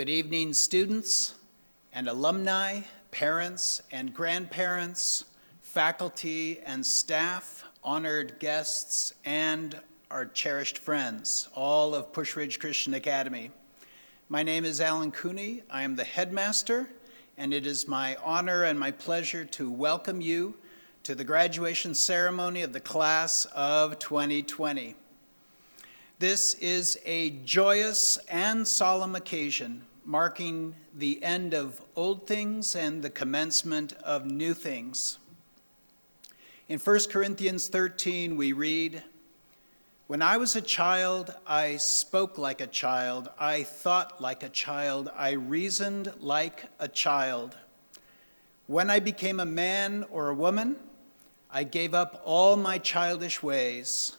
Good evening, students and alumni, parents and grandparents, faculty and staff, honored guests, and our cherished friends, all of Pusch Ridge Christian Academy. My name is Alan Cooney. I am the headmaster, and it is my honor and my pleasure to welcome you to the graduation ceremony of the class of 2020. This is a joyous and solemn occasion, marking the end of old things and the commencement of new things. In 1 Corinthians 13, we read, "When I was a child, I spoke like a child, I thought like a child, I reasoned like a child. When I became a man or a woman, I gave up all my childish ways.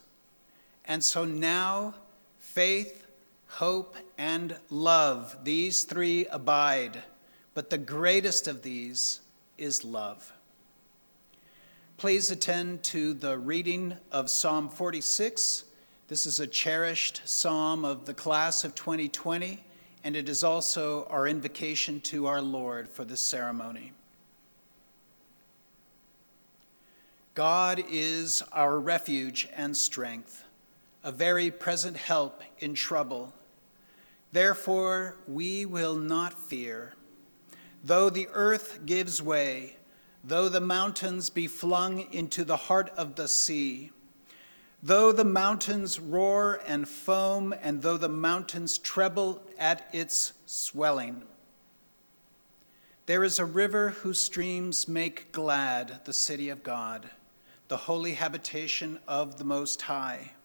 And so now, faith, hope, and love, these three abide, but the greatest of these is love." Please attend to the reading of Psalm 46. This is a cherished psalm of the class of 2020, and it is also our invocation to our Lord for this ceremony. God is our refuge and strength, a very present help in trouble. Therefore, we will not fear. Though the earth gives way, though the mountains be flung into the heart of the sea, though the mountains roar and foam, and though the mountains tremble at its swelling. There is a river whose streams make glad the city of God, the holy habitation of the Most High.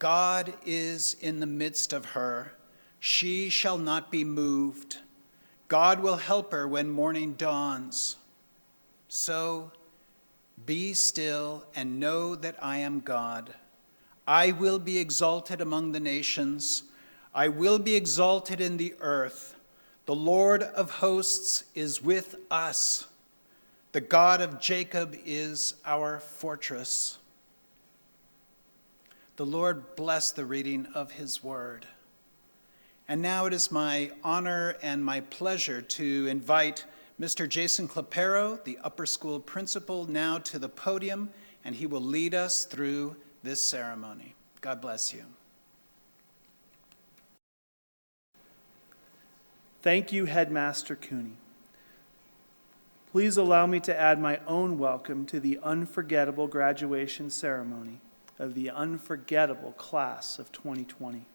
God is in the midst of her. She shall not be moved. God will help her when morning dawns. So be still and know that I am God. I will be exalted among the nations. I will be exalted in the earth. The Lord of hosts is with us. The God of Jacob is our fortress. The Lord bless the reading of his word. And now it is my honor and my pleasure to invite Mr. Jason Clapero, the upper school principal, now to the podium, and he will lead us through this ceremony. God bless you. Thank you, Headmaster Cooney. Please allow me to add my own welcome to the unforgettable graduation ceremony of the unforgettable class of 2020.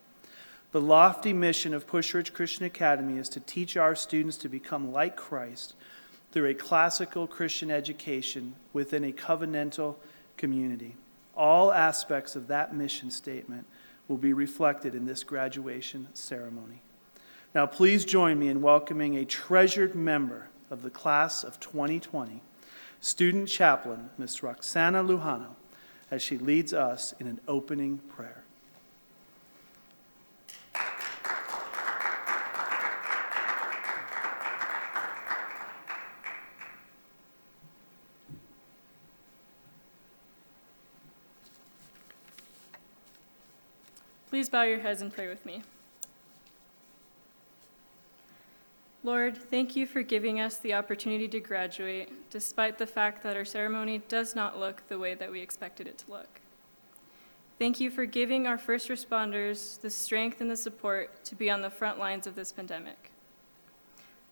The lofty mission of Pusch Ridge Christian Academy is to teach our students to become like Christ through a classical Christian education within a covenantal community. All aspects of that mission statement will be reflected in this graduation ceremony. Now, please join me in welcoming a treasured member of the class of 2020, student chaplain, Ms. Roxana Lujano, as she leads us in an opening prayer. Please bow your heads and pray with me. Lord, thank you for giving us the opportunity to graduate, despite the fact that our ceremony does not look the way that we expected it to look. Thank you for giving our first responders the strength and the support to be on the front lines of this pandemic.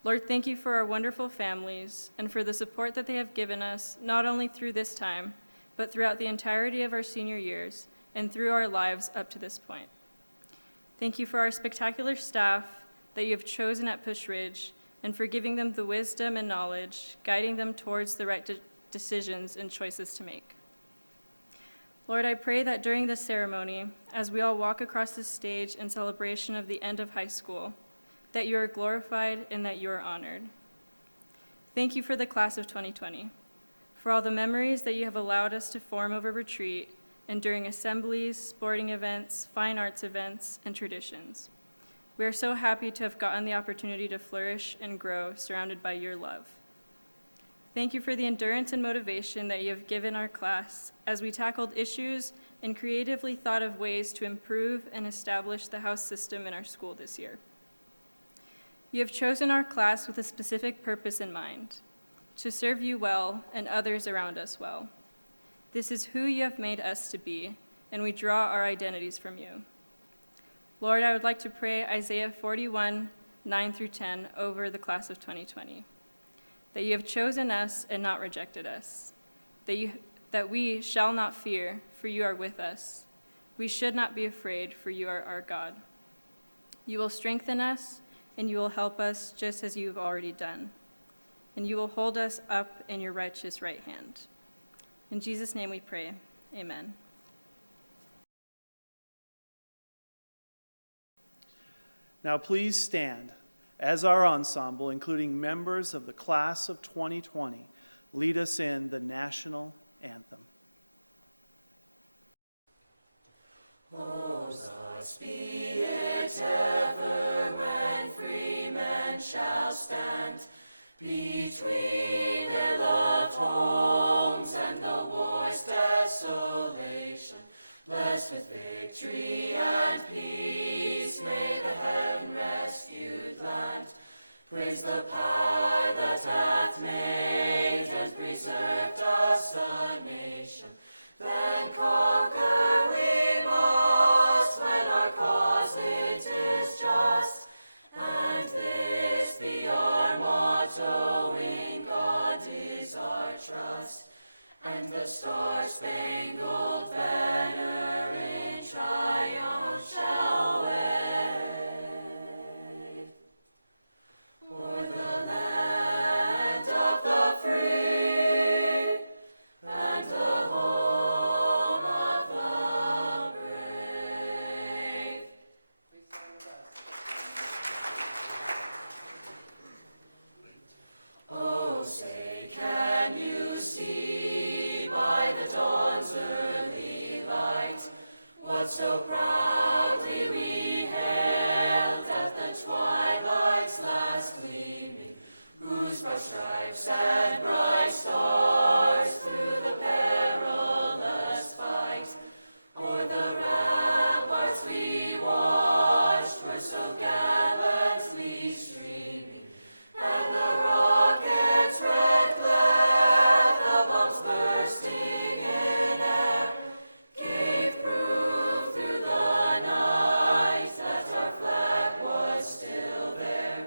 Lord, thank you for our wonderful families and for the support that they have given us, not only through this time, but throughout the entirety of our senior years and through our lives up to this point. Thank you for our spectacular staff that you have chosen at Pusch Ridge, and for giving them the wisdom and knowledge, guiding them towards the right decisions and choices to make. Lord, I pray that during this ceremony, as we all walk across this stage in celebration of the end of high school, that you are glorified and that you are honored. Thank you for the class of 2020, for all the memories that you have allowed us to form over retreat and during assemblies, sporting events, fine arts events, and traditions. We are so happy to have gotten the opportunity to flourish and grow surrounded by your love. Thank you for the endurance and motivation that you have given our class as we tackled issues and creatively thought of ways to improve and establish the house system in our school this year. You have chosen our class with a specific purpose in mind, to serve you well and others around us well. This is who you have made us to be, and we draw our identities from you. Lord, I would like to pray Isaiah 41, 9 through 10 over the class of 2020, that you have chosen us and not rejected us, that we shall not fear, for you are with us. We should not be afraid, for you are our God. You will strengthen us, and you will help us just as you have already done, and you will hold us up in your righteous right hand. In Jesus' name we pray, amen. Now please stand as our ensemble, including members of the class of 2020, lead us in the national anthem. Hosanna be it ever when free men shall stand between their loved homes and the war's desolation. Blessed with victory and peace, may the heaven-rescued land praise the power that hath made and preserved us a nation. Then conquer we must when our cause it is just, and this be our motto: in God is our trust. And the star-spangled banner in triumph shall wave o'er the land of the free and the home of the brave. Oh, say, can you see by the dawn's early light what so proudly we hailed at the twilight's last gleaming, whose broad stripes and bright stars through the perilous fight o'er the ramparts we watched were so gallantly streaming, and the rocket's red glare, the bombs bursting in air, gave proof through the night that our flag was still there.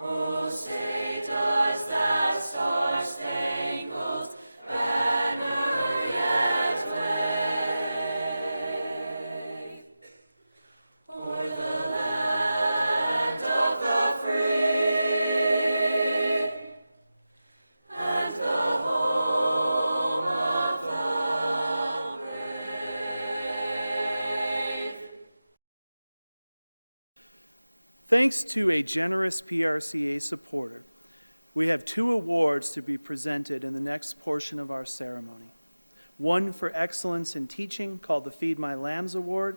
Oh, say, does that star-spangled banner yet wave o'er the land of the free and the home of the brave? Thanks to a generous PRCA supporter, we have 2 awards to be presented in the next portion of our ceremony. One for excellence in teaching, called the Feed My Lambs Award,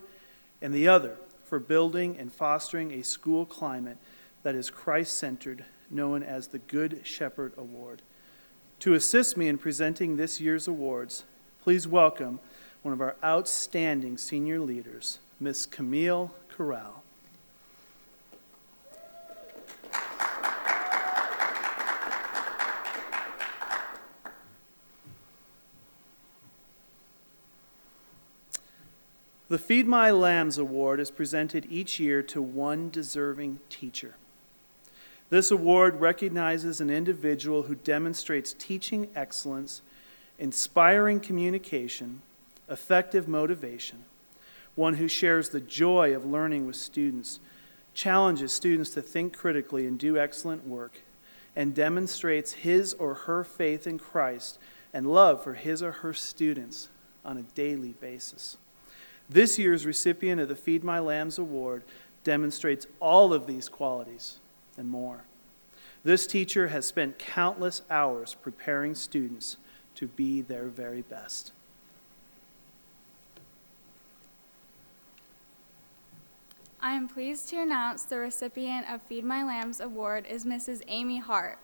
and the other for building and fostering a school climate that is Christ-centered, known as the Good Shepherd Award. To assist me in presenting this year's awards, please welcome one of our outstanding senior leaders, Miss Camille Corral. The Feed My Lambs Award is presented each year to one deserving teacher. This award recognizes an individual who demonstrates teaching excellence, inspiring communication, effective motivation, one who shares the joy of learning with students, challenges students to think critically and do excellent work, and demonstrates his or her faith in Christ and love for his or her students on a daily basis. This year's recipient of the Feed My Lambs Award demonstrates all of these qualities and more. This teacher has spent countless hours preparing students to be their very best. I am pleased to announce the recipient of Feed My Lambs Award is Mrs. Amy Hart.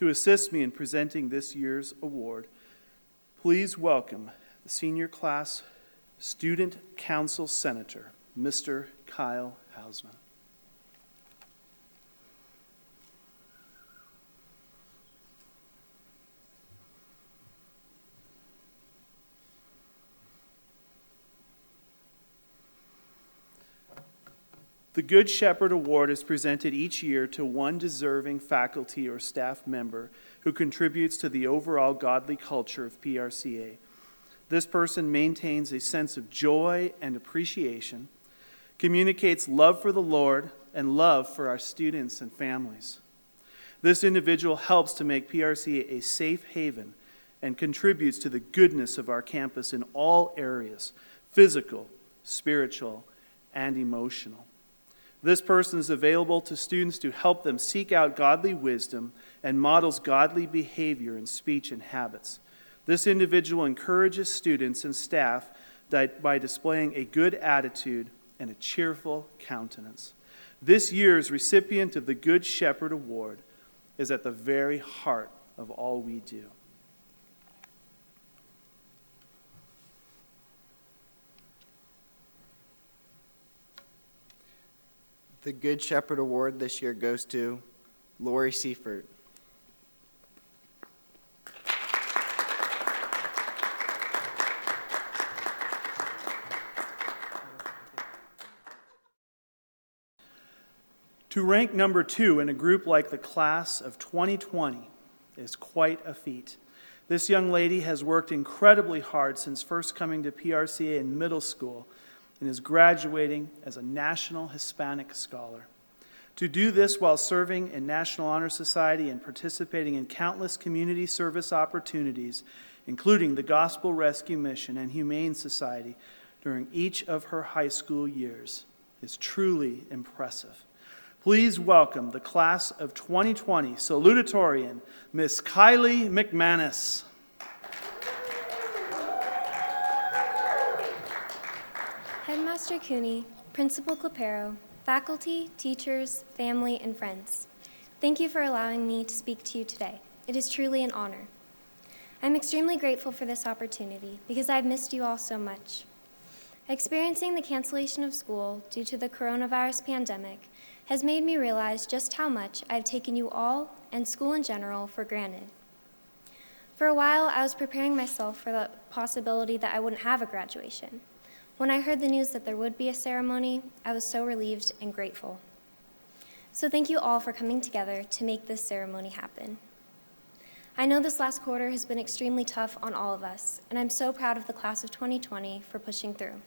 To assist me in presenting this year's award, please welcome the senior class Student Council Senator, Mr. Kyle Hausman. The Good Shepherd Award is presented each year to one deserving faculty or staff member who contributes to the overall godly culture of PRCA. This person maintains a sense of joy and appreciation, communicates love for the Lord and love for our students and families. This individual helps to make PRCA a safe haven and contributes to the goodness of our campus in all areas, physical, spiritual, and emotional. This person is available to students to help them seek out godly wisdom and models godly behavior in speech and habits. This individual encourages students and staff by displaying a good attitude and a cheerful countenance. This year's recipient of the Good Shepherd Award is at the very heart of all we do. The Good Shepherd Award this year goes to Lori Seifert. To rank number 2 in a group like the class of 2020 is quite a feat. This young lady has worked incredibly hard since first coming to PRCA in middle school and is graduating as a National Hispanic Scholar. To do this while serving in National Honor Society and participating in countless community service opportunities, including the Gospel Rescue Mission and Humane Society during each of her high school years, is truly impressive. Please welcome the class of 2020 salutatorian, Miss Kylie McManus. Headmaster Cooney, Principal Clapero, faculty, teachers, family, and friends, thank you for allowing me to speak to you today. It is truly an honor. I'm extremely grateful for this opportunity because I've missed you all so much. Experiencing the cancellation of school due to the coronavirus pandemic has made me realize just how much I've taken you all and school in general for granted. For a while, I was preparing myself for the possibility that I wouldn't have a graduation. When I heard the news that there would be a ceremony, I was so relieved and grateful. So thank you all for coming together to make this ceremony happen. I know this last quarter has been extremely tough on all of us, and I'm so proud of the class of 2020 for pushing through.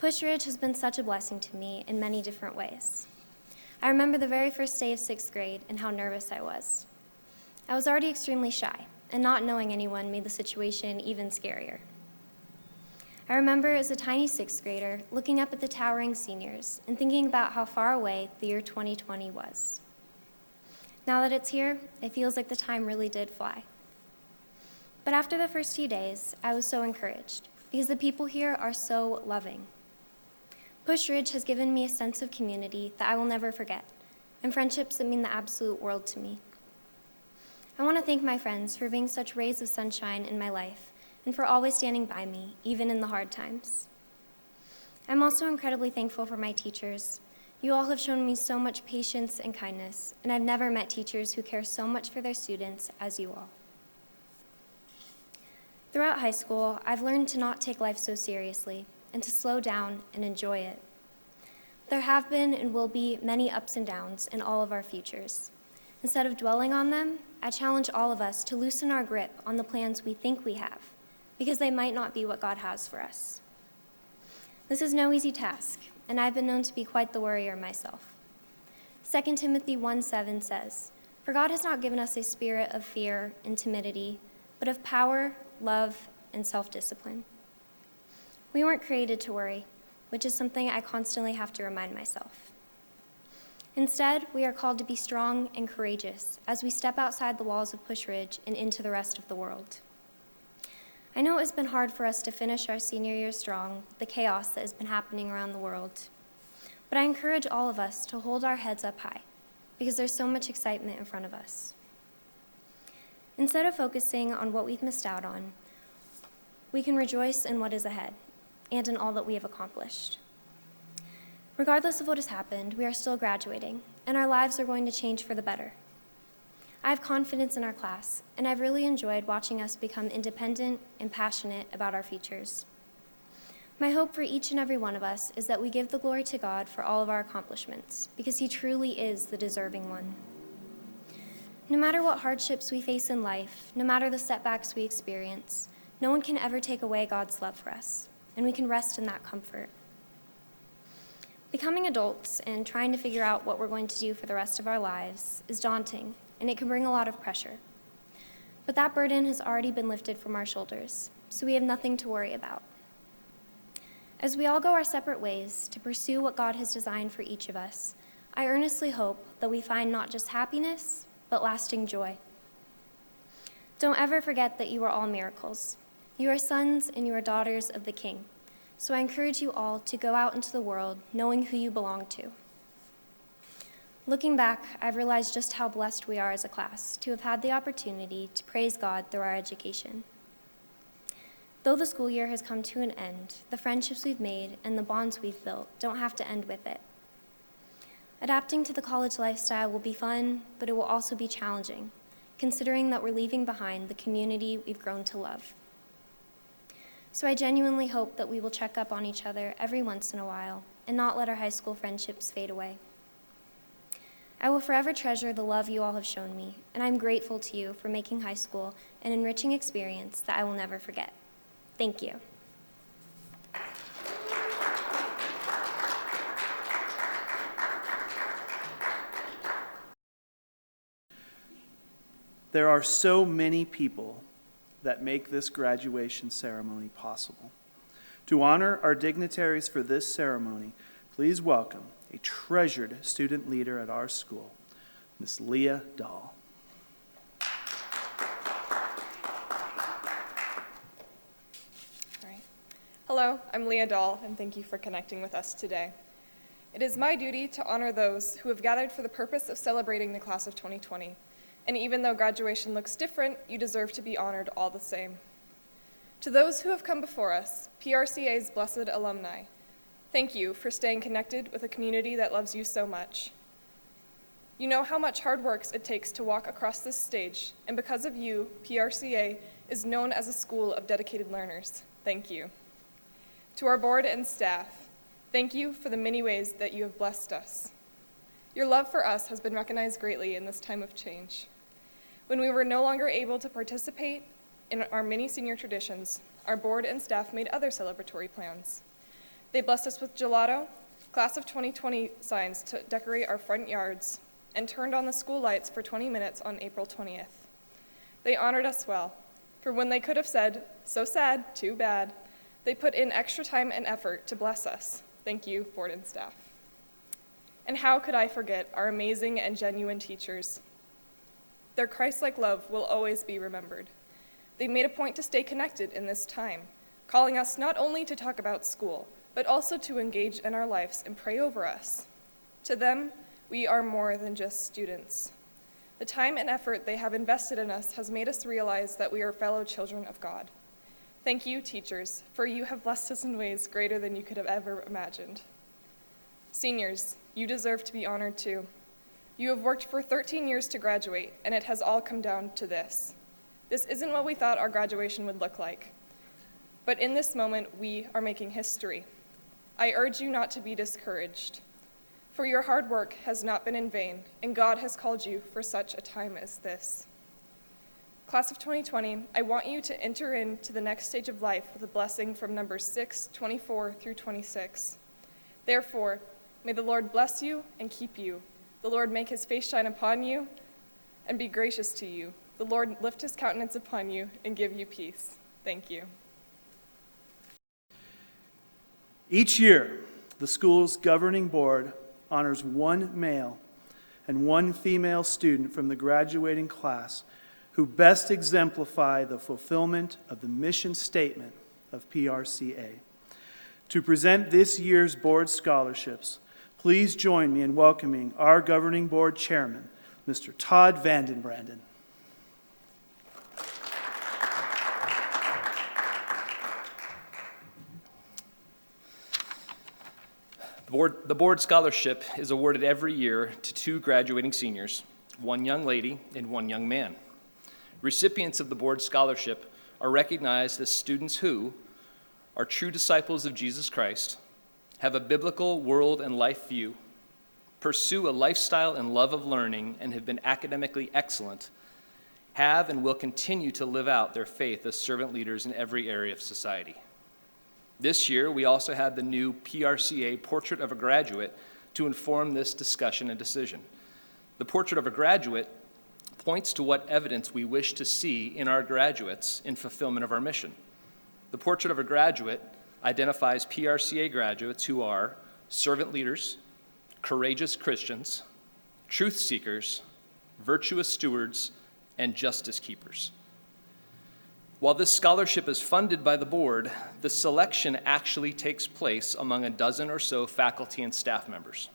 Pusch Ridge has been such a blessing to me in many different ways. I remember the very first day of 6th grade and how nervous I was. I was already extremely shy, and not knowing anyone made the situation even scarier. I remember as a tiny 6th grader looking up at the towering seniors and thinking about how far away the year 2020 was. Now that it's here, it feels like the time really did fly. But after the first few days, I was so encouraged because the people here are so loving. Pusch Ridge has given me a sense of community that I will never forget, and friendships that mean the absolute world to me. I want to thank my friends for being such rays of sunshine in my life and for always standing by me, even in the hard times. I'm also incredibly thankful for my teachers. You all have shown me so much patience and kindness, and I've never met teachers who care so much for their students as you all. Throughout high school, I've learned to not take life so seriously and to slow down and enjoy it. There have been and will be many ups and downs in all of our futures. Instead of dwelling on them, I challenge all of us to loosen our grip on the plans we think we have, because they might not be what God has for us. This is no easy task, and I've been known to be quite the worrier myself. 2 Timothy 1:7 says, "For God has not given us a spirit of fear and timidity, but of power, love, and self-discipline." We weren't created to worry, which is something I constantly have to remind myself. Instead, we are called to be strong and courageous as we step outside the walls of Pusch Ridge and into the rest of the world. I know it has been hard for us to finish our senior year strong with the chaos that has been happening around the world. But I encourage all of us to hold our heads up high because there's so much excitement in front of us. Instead of focusing on what we've missed out on, we can rejoice in what is ahead and in all that we have accomplished. Regardless of what has happened, we are still graduating, and our lives are going to change for the better. I have confidence in our class, and I've really enjoyed watching us become independent and passionate about our futures. My hope for each and every one of us is that we give the glory to God for all of our accomplishments, because He truly is the deserving one. No matter what hardships we face in life, no matter the setbacks we experience, no one can ever take away God's love for us, and we can rest in that comfort. Becoming adults and trying to figure out what we're going to do for the rest of our lives is daunting, and it can bring a lot of pressure. But that burden has already been lifted from our shoulders, so we have nothing to worry about. As we all go our separate ways to pursue what God has designed for each of us, I earnestly hope that we find not just happiness, but lasting joy. Don't ever forget that you are all miracles. You are sons and you are daughters of the King. So I encourage you all to go out into the world knowing who you belong to. Looking back, I've realized just how blessed we are as a class to have had the opportunity to praise God through our education. Though the school year has come to an end, the friendships we've made and the bonds we've built don't have to end with it. Adapting to the college lifestyle will be fun, but it will also be challenging, considering that we're leaving behind the community we've grown to love. So I genuinely hope that we will check up on each other every once in a while and not let our high school friendships fade away. I will forever treasure the love you all have shown me, and I'm grateful to you for making high school an enriching experience that I will never forget. Thank you. There are so many people that make this graduation ceremony possible. To honor our dignitaries for this ceremony, please welcome a treasured student leader at our school, Miss Leah Dahl. Hello, I'm Leah Dahl, and thank you for connecting with us today. It is my duty to honor those who have gathered for the purpose of celebrating the class of 2020. And even though graduation looks different, you deserve to be honored all the same. To those who have come before us, PRCA's blessed alumni, thank you for staying connected with a community that loves you so much. You know how much hard work it takes to walk across this stage, and because of you, PRCA is known as a school of dedicated learners. Thank you. To our board and staff, thank you for the many ways that you have blessed us. Your love for us has been recognized greatly in this time of change. When we were no longer able to participate in our many senior traditions, our board and staff made other celebratory plans. They blessed us with gelato, class of 2020 signs to decorate our front yards, and turned on the school lights for 20 minutes on April 20th. They honored us well, for when they could have said, "So sad, too bad," they put in extra time and effort to bless us. Thank you, board and staff. And how could I forget our amazing and genuine teachers? Their Christ-like love will always be remembered. They made a point to stay connected in this time, calling us not only to talk about school, but also to engage in our lives and pray over us. To them, we are more than just students. The time and effort they have invested in us has made us realize that we are fellow children of God. Thank you, teachers, for you have blessed us in ways greater than you could have ever imagined. Seniors, you deserve to be honored too. You have worked for 13 years to graduate, and it has all come down to this. This isn't what we thought our graduation would look like. But in this moment, we are making history. I urge you not to be discouraged, for your hard work has not been in vain, and God has called you for such a time as this. Class of 2020, I want you to enter into the next stage of life with a blessing from numbers 6, 24 through 26. Therefore, may the Lord bless you and keep you. The Lord make his face shine upon you and be gracious to you. The Lord lift his countenance upon you and give you peace. Thank you. Each year, the school's governing board honors one male and one female student from the graduating class who best exemplify the fulfillment of the mission statement of PRCA. To present this year's board scholarships, please join me in welcoming our governing board chairman, Mr. Todd Vandenbranden. The board scholarship is awarded every year to 2 graduating seniors, 1 young lady and 1 young man. Recipients of the board scholarship are recognized as students who are true disciples of Jesus Christ, have a biblical world and life view, pursue a lifestyle and love of learning, and have been academically excellent, have and will continue to live out their faith as servant leaders in every area of society. This year, we also had the new PRCA Portrait of a Graduate to inform this discussion and decision. The Portrait of a Graduate points to what evidence we wish to see in our graduates in fulfillment of our mission. The Portrait of a Graduate identifies PRCA graduates who are servant leaders, courageous Christians, truth seekers, virtuous stewards, and justice keepers. While this scholarship is funded by the board, the selection actually takes place among a dozen or so faculty and staff members.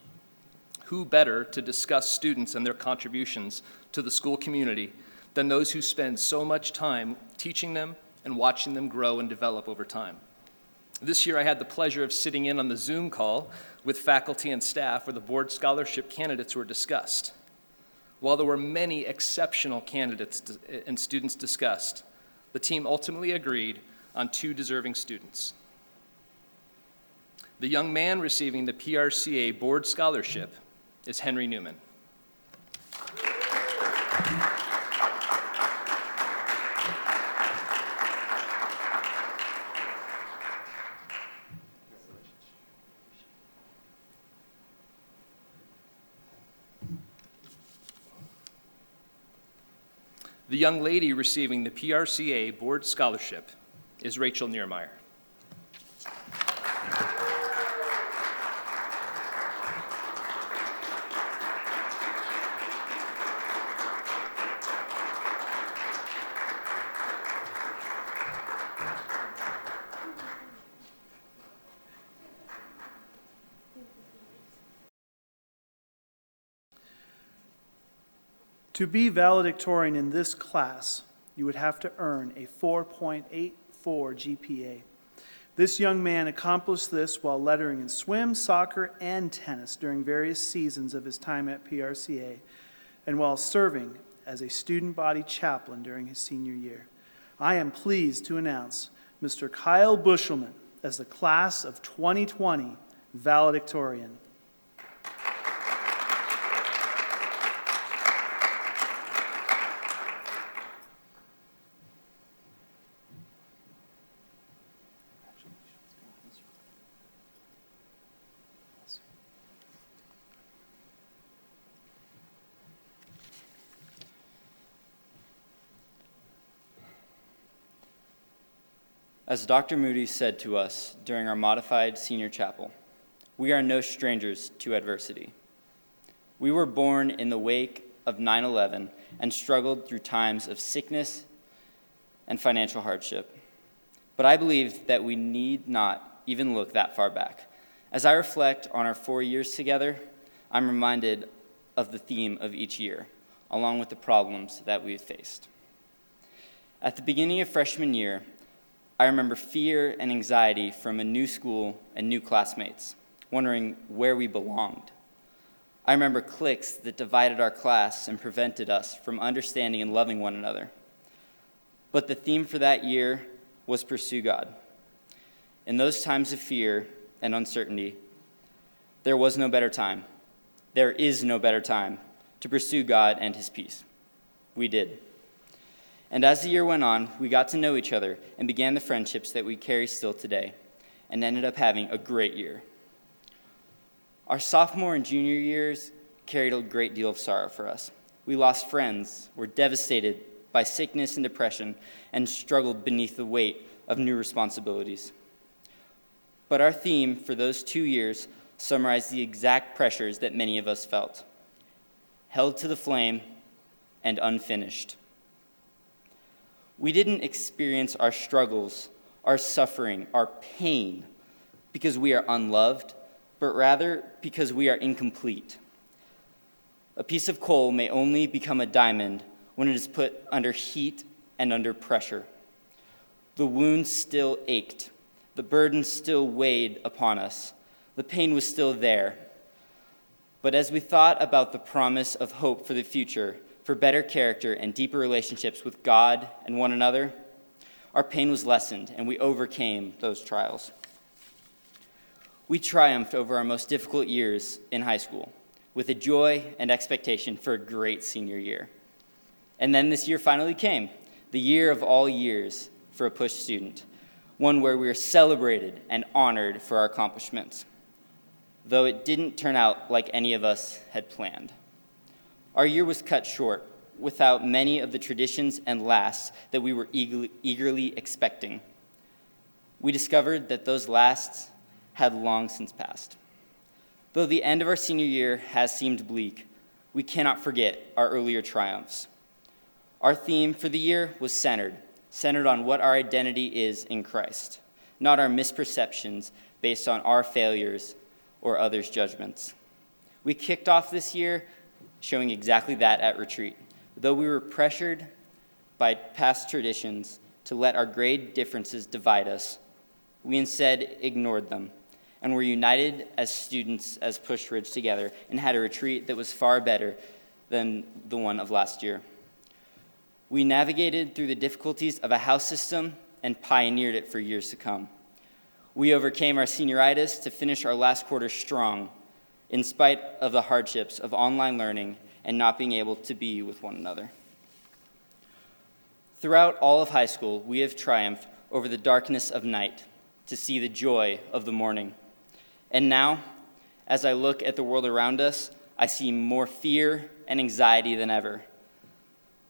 Who better to discuss students and their contributions to the school community than those who spend so much time teaching them and watching them grow and develop over time? This year, I had the pleasure of sitting in on the Zoom call with faculty and staff where the board scholarship candidates were discussed. While there were many exceptional candidates and students discussed, the team ultimately agreed on 2 deserving students. The young man receiving the PRCA Board Scholarship is Henry Newman. The young lady receiving the PRCA Board Scholarship is Rachel Niermeyer. To be valedictorian in this class, you would have to earn a 4.84 GPA. This young man accomplished this while lettering in swim, soccer, and tennis during various seasons of his time at PRCA, and while serving as a student body chaplain during his senior year. I am pleased to announce Mr. Kyle Bushelman as the class of 2020 valedictorian. As Dr. Moody said to us during our modified senior chapel, we are no strangers to adversity. We were born in the wake of 9/11 and struggled through times of sickness and financial hardship. But I believe that we need not even look that far back. As I reflect on our 4 years together, I'm reminded of the theme of each year, along with the problems that we've faced. At the beginning of freshman year, I remember fear and anxiety from a new school and new classmates, wondering where we belonged. I remember cliques that divided our class and prevented us from understanding and loving one another. But the theme for that year was pursue God. In those times of fear and uncertainty, there was no better time. There is no better time to pursue God and his peace. We did. And as the year went on, we got to know each other and began the friendships that we carry still today, and ended up having a great year. Our sophomore and junior years carried a great deal of sorrow for us. We lost friends, were devastated by sickness and depression, and struggled beneath the weight of new responsibilities. But our theme for those 2 years summarized the exact pressures that many of us felt: held to the flame and unfinished. We didn't experience our struggles, our suffering, our pain because we are unloved, but rather because we are incomplete. A piece of coal may only become a diamond when it is put under heat and under pressure. The wound still ached, the burden still weighed upon us, The pain was still there. But as we thought about the promise of hope for the future, for better character and deeper relationships with God and one another, our pain was lessened and we overcame those trials. We triumphed over our most difficult years in high school with a joy and expectation for a great senior year. And then this year finally came, the year of all years for a Pusch student, one where we were celebrated and honored for our accomplishments, though it didn't turn out like any of us had planned. Our year was cut short without many of the traditions and lasts that we were eagerly expecting. We discovered that those lasts had long since passed. Though the end of our senior year has seemed bleak, we cannot forget our earlier triumphs. Our theme for the year was centered on what our identity is in Christ, not our misperceptions based on our failures or others' judgments. We kicked off this year showing exactly that at retreat. Though we were pressured by past traditions to let our grade differences divide us, we instead ignored them and were united as students as Pusch Ridge together and had a retreat that was far better than the one of last year. We navigated through the difficulties of a house system and pioneered it for years to come. We overcame our senioritis to finish our last quarter strong, in spite of the hardships of online learning and not being able to be with one another. Throughout all of high school, we have triumphed over the darkness of night to see the joy of the morning. And now, as I look at the world around us, I see more fear and anxiety than ever.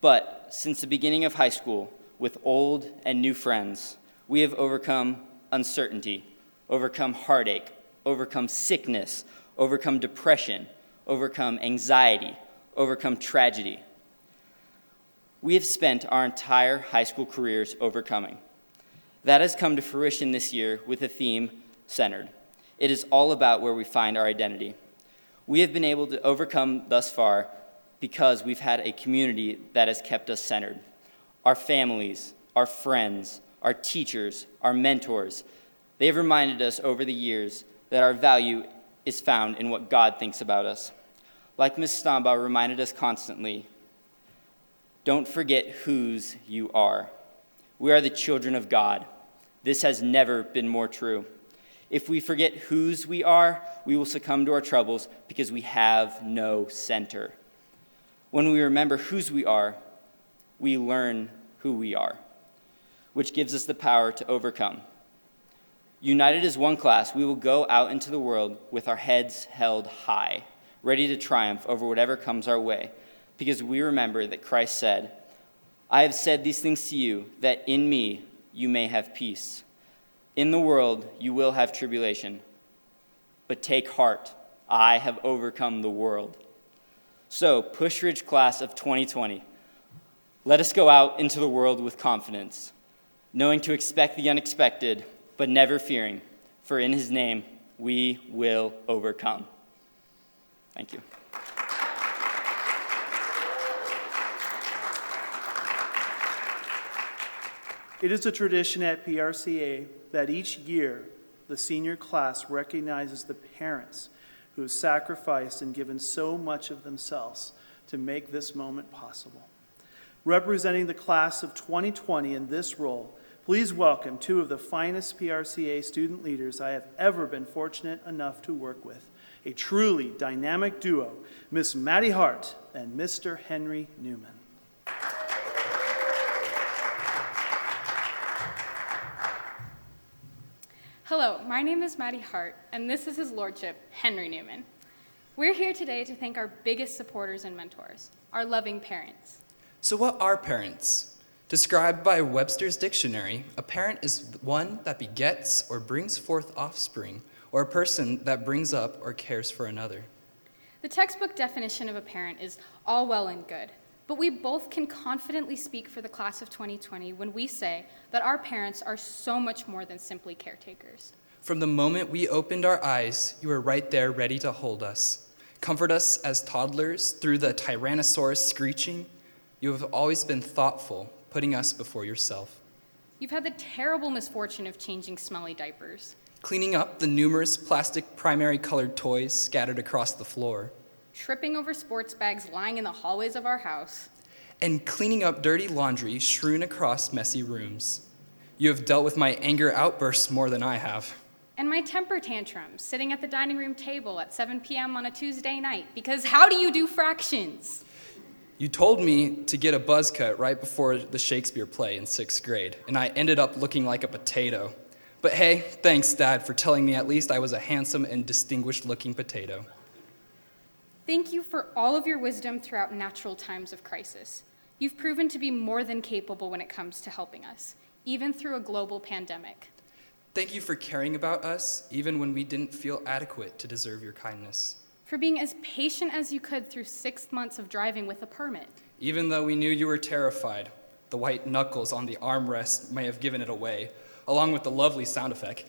But since the beginning of high school, with old and new friends, we have overcome uncertainty, overcome heartache, overcome sickness, overcome depression, overcome anxiety, overcome tragedy. We have spent our entire high school careers overcoming. That has come to fruition this year with a theme centered. It is all about where we find our identity. We have been able to overcome thus far because we've had a community that has kept us centered. Our families, our friends, our teachers, our mentors, they have reminded us over the years that our value is found in what God thinks about us. Like Ms. Stambaugh reminded us constantly, don't forget whose you are. We are the children of God. This has never been more true. If we forget whose we are, we will succumb to our troubles because we have no center. When we remember whose we are, we learn who we are, which gives us the power to overcome. United as one class, we will go out into the world with our heads held high, ready to triumph over whatever comes our way, because we remember that Christ said, I have said these things to you, that in me you may have peace. In the world you will have tribulation, but take heart, I have overcome the world. So, Pusch Ridge class of 2020, let us go out into the world with confidence, knowing to expect the unexpected, but never fearing, for in his name we will overcome. Thank you. It is a tradition at PRCA that each year the senior class recognizes the parents who have sacrificed and given so much of themselves to make this moment possible. Representing the class of 2020 in this role, please welcome two of the finest PRCA student leaders I have ever been fortunate enough to work with. A truly dynamic duo, Miss Maddie Hart and Mr. Henry Newman. Hello, my name is Maddie Hart, and this is His Lordship, Henry Newman. We're here today to thank our biggest supporters and mentors, our loving parents. So what are parents? Described by Webster's Dictionary, a parent is one that begets or brings forth offspring, or a person that brings up or cares for another. The textbook definition of a parent is all well and good, but we both can confidently speak for the class of 2020 when we say that our parents are so much more than simply caretakers. From the moment we opened our eyes, you were right there ready to hold us. Comfort us as toddlers through the Tyrannosaurus screeching. You have always been thoughtful, putting us before yourself. You've had the terrible misfortune of changing smelly diapers. cleaning up the numerous plastic primary colored toys scattered across the floor, tripping over sports bags lying in the hallways of our house, and cleaning up dirty laundry strewn across messy rooms. You have dealt with my anger outbursts more than I have. and my temper tantrums sitting at the dining room table at 7 p.m. on a Tuesday night, because how do you do fractions? You told me to get a buzz cut right before the Shakespeare play in 6th grade, and I ended up looking like a potato. But hey, thanks, Dad, for telling me at least I was a handsome and distinguished-looking potato. Thank you for all of your wisdom throughout natural times of crisis. You've proven to be more than capable when it comes to helping us, even through a global pandemic. Thank you for caring about us, even when we didn't feel adequate to deserve your kindness. For being as patient as you could through 6 months of driving with a permit. Even though we knew you were terrified, the white knuckles on the armrest may have given it away, along with the lovely sound effect.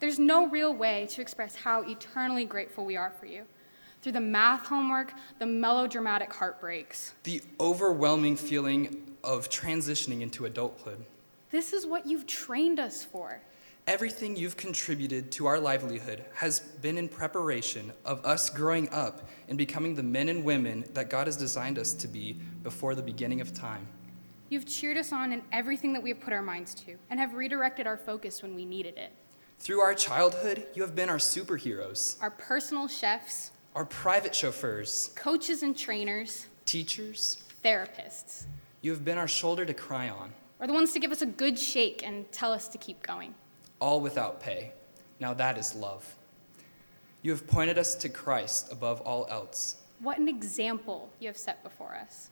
There's no real way to express how eternally grateful we are for you. Through the math homework, the melodramatic heartbreaks. The overwhelming feeling of transitioning into adulthood. This is what you've trained us for. Everything you've contributed to our livelihood has been in preparation of us growing up and becoming the men and women that God has designed us to be before the beginning of time. You've cheered us on in everything that we have put our minds to and have redirected our focus when we needed it. Through our childhood, you have been our superheroes, Our personal chefs, our private chauffeurs, coaches and trainers, teachers. therapists, You have been our shoulder to cry on, or the ones to give us a good shake and tell us to keep going. all without pay. Now that is love. You have pointed us to Christ above all else. What an example you have set before us.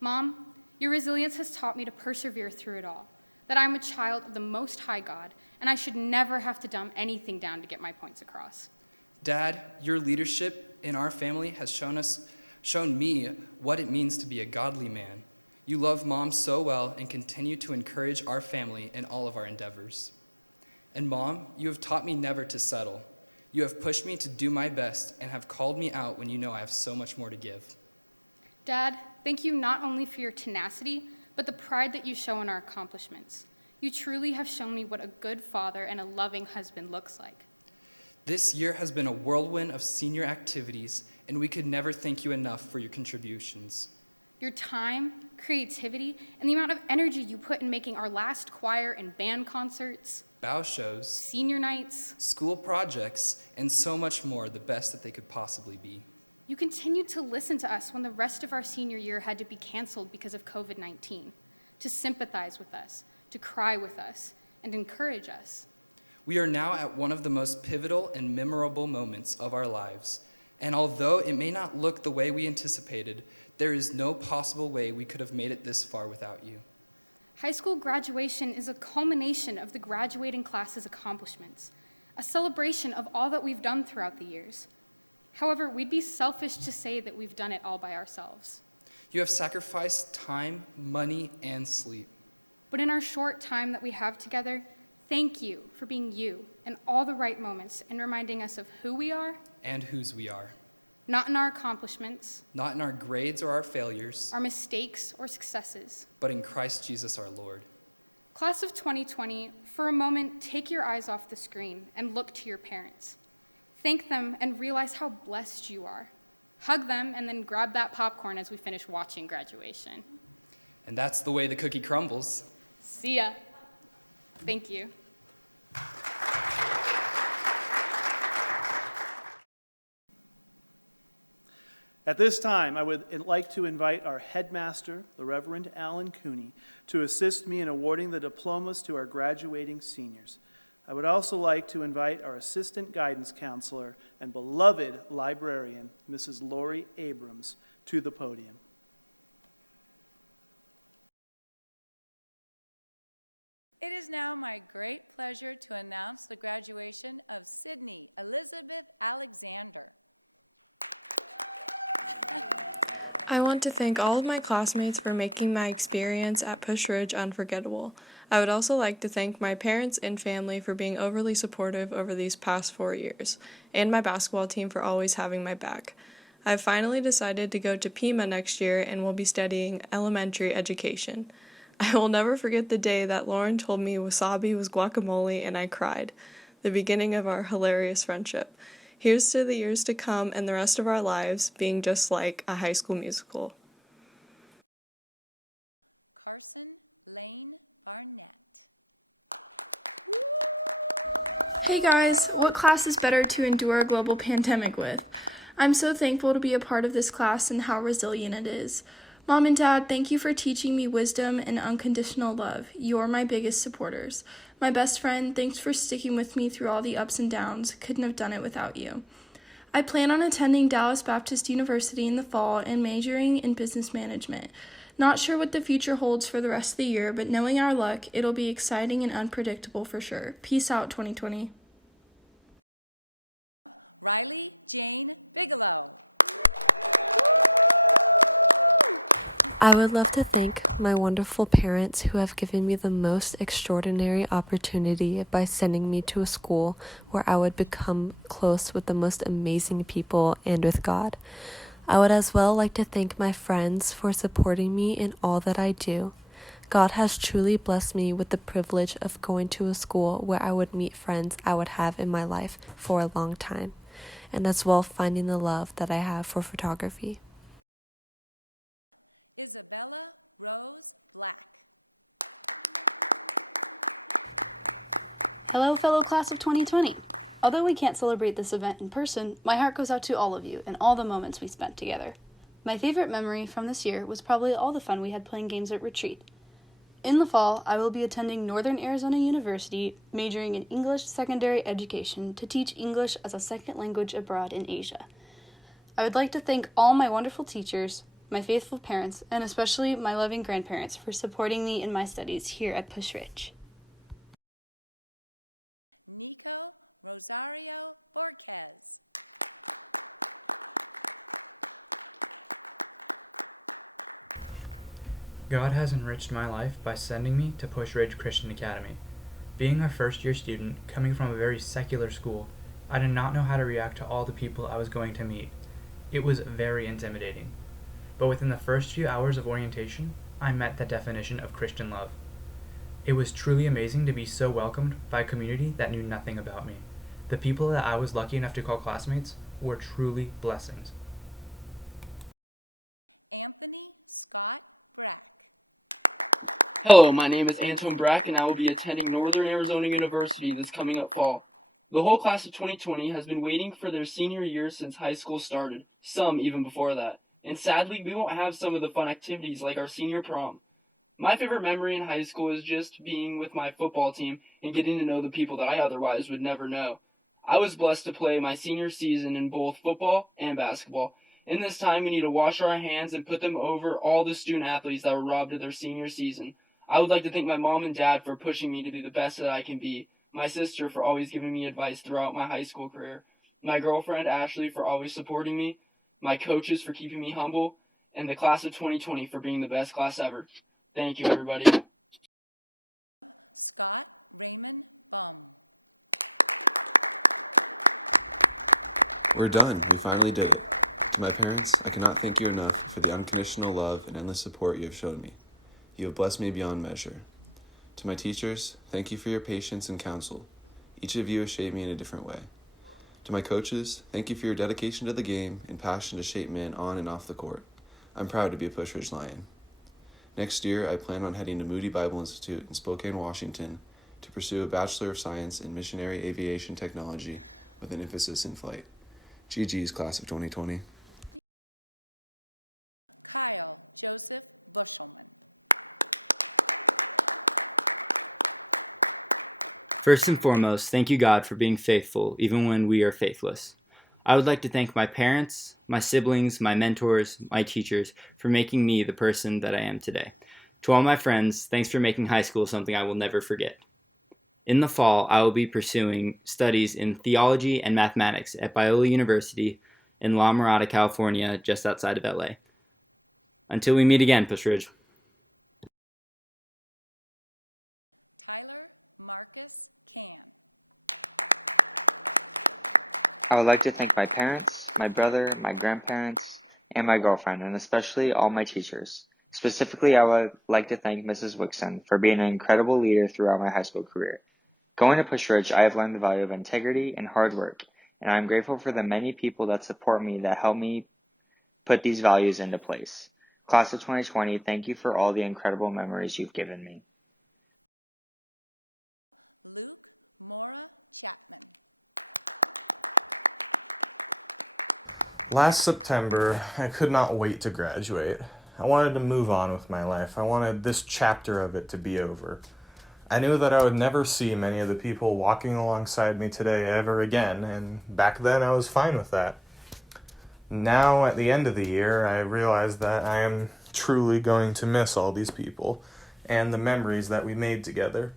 Mom, your resilience has taught me to persevere through it all, that I'm a child of the Most High God, and I should never have to dumb anything down to get my points across. Dad, your leadership in our family has shown me what it means to be a godly man. You love Mom so well and continue to encourage our family in all of our endeavors. And Mom, you have taught me never to settle. You have pushed me to do my best and have called me out when you know I have so much more to give. Dad, thank you not only for your tenacity, but the pride that you show in our accomplishments. You truly have shown me what a good father and a loving husband looks like. This year has been a whirlwind of senior activities, and we could never thank you enough for your contributions. Your time, creativity, and the amount of energy you put in making our last choir and band concerts, Bow shows, senior nights, school projects, and so much more, the best that they could possibly be. you continued to listen to us when the rest of our senior year had to be canceled because of COVID-19, to sympathize with us, to cry with us, and encourage us. We are now at one of the most pivotal and memorable moments of our lives, and although it may not look the way we anticipated, there is no possible way we could have made it this far without you. High school graduation is a culmination of the graduating class's accomplishments, a celebration of all that we've done throughout the years. However, we'd be selfish to say that we've done it all by ourselves. You have sacrificed time, money, and sleep. But in our short time that we have together, thank you for being you in all the right moments and reminding us of who we are, And whose we are. not in our accomplishments, Not in our grades or our failures, our mistakes or successes. but in Christ Jesus our Lord. Class of 2020, for a moment, take your eyes off the screen and look to your parents. Thank them and realize how blessed you are. Hug them and then grab that popcorn as we finish watching graduation. And that's the way the cookie crumbles. See ya. Thank you. At this time, I would like to invite our headmaster, the Reverend Alan Cooney, to assist me in awarding the diplomas to our graduating seniors. I would also like to invite our assistant guidance counselor and beloved librarian, Mrs. Lori Abrams, to the podium. It is now my great pleasure to announce the graduation of Sydney Elizabeth Alexander. I want to thank all of my classmates for making my experience at Pusch Ridge unforgettable. I would also like to thank my parents and family for being overly supportive over these past 4 years, and my basketball team for always having my back. I've finally decided to go to Pima next year and will be studying elementary education. I will never forget the day that Lauren told me wasabi was guacamole and I cried, the beginning of our hilarious friendship. Here's to the years to come and the rest of our lives being just like a High School Musical. Carson Lane Barnett. Hey guys, what class is better to endure a global pandemic with? I'm so thankful to be a part of this class and how resilient it is. Mom and Dad, thank you for teaching me wisdom and unconditional love. You're my biggest supporters. My best friend, thanks for sticking with me through all the ups and downs. Couldn't have done it without you. I plan on attending Dallas Baptist University in the fall and majoring in business management. Not sure what the future holds for the rest of the year, but knowing our luck, it'll be exciting and unpredictable for sure. Peace out, 2020. Riley Jane Bigelow. I would love to thank my wonderful parents who have given me the most extraordinary opportunity by sending me to a school where I would become close with the most amazing people and with God. I would as well like to thank my friends for supporting me in all that I do. God has truly blessed me with the privilege of going to a school where I would meet friends I would have in my life for a long time, and as well finding the love that I have for photography. Isabella Rose Black. Hello, fellow class of 2020. Although we can't celebrate this event in person, my heart goes out to all of you and all the moments we spent together. My favorite memory from this year was probably all the fun we had playing games at retreat. In the fall, I will be attending Northern Arizona University, majoring in English secondary education to teach English as a second language abroad in Asia. I would like to thank all my wonderful teachers, my faithful parents, and especially my loving grandparents for supporting me in my studies here at Pusch Ridge. Nico Rosario Borquez. God has enriched my life by sending me to Pusch Ridge Christian Academy. Being a first-year student, coming from a very secular school, I did not know how to react to all the people I was going to meet. It was very intimidating. But within the first few hours of orientation, I met the definition of Christian love. It was truly amazing to be so welcomed by a community that knew nothing about me. The people that I was lucky enough to call classmates were truly blessings. Anthony Scott Brack. Hello, my name is Anton Brack, and I will be attending Northern Arizona University this coming up fall. The whole class of 2020 has been waiting for their senior year since high school started, some even before that. And sadly, we won't have some of the fun activities like our senior prom. My favorite memory in high school is just being with my football team and getting to know the people that I otherwise would never know. I was blessed to play my senior season in both football and basketball. In this time, we need to wash our hands and put them over all the student athletes that were robbed of their senior season. I would like to thank my mom and dad for pushing me to be the best that I can be, my sister for always giving me advice throughout my high school career, my girlfriend Ashley for always supporting me, my coaches for keeping me humble, and the class of 2020 for being the best class ever. Thank you, everybody. Scott Raymond Bum. We're done. We finally did it. To my parents, I cannot thank you enough for the unconditional love and endless support you have shown me. You have blessed me beyond measure. To my teachers, thank you for your patience and counsel. Each of you has shaped me in a different way. To my coaches, thank you for your dedication to the game and passion to shape men on and off the court. I'm proud to be a Pusch Ridge Lion. Next year, I plan on heading to Moody Bible Institute in Spokane, Washington, to pursue a Bachelor of Science in Missionary Aviation Technology with an emphasis in flight. GG's class of 2020. Kyle Joseph Bushelman. First and foremost, thank you, God, for being faithful, even when we are faithless. I would like to thank my parents, my siblings, my mentors, my teachers, for making me the person that I am today. To all my friends, thanks for making high school something I will never forget. In the fall, I will be pursuing studies in theology and mathematics at Biola University in La Mirada, California, just outside of LA. Until we meet again, Pusch Ridge. Tyler Marcus Can. I would like to thank my parents, my brother, my grandparents, and my girlfriend, and especially all my teachers. Specifically, I would like to thank Mrs. Wixon for being an incredible leader throughout my high school career. Going to Pusch Ridge, I have learned the value of integrity and hard work, and I am grateful for the many people that support me that help me put these values into place. Class of 2020, thank you for all the incredible memories you've given me. Luke Mora Chapman. Last September, I could not wait to graduate. I wanted to move on with my life. I wanted this chapter of it to be over. I knew that I would never see many of the people walking alongside me today ever again, and back then I was fine with that. Now, at the end of the year, I realize that I am truly going to miss all these people and the memories that we made together.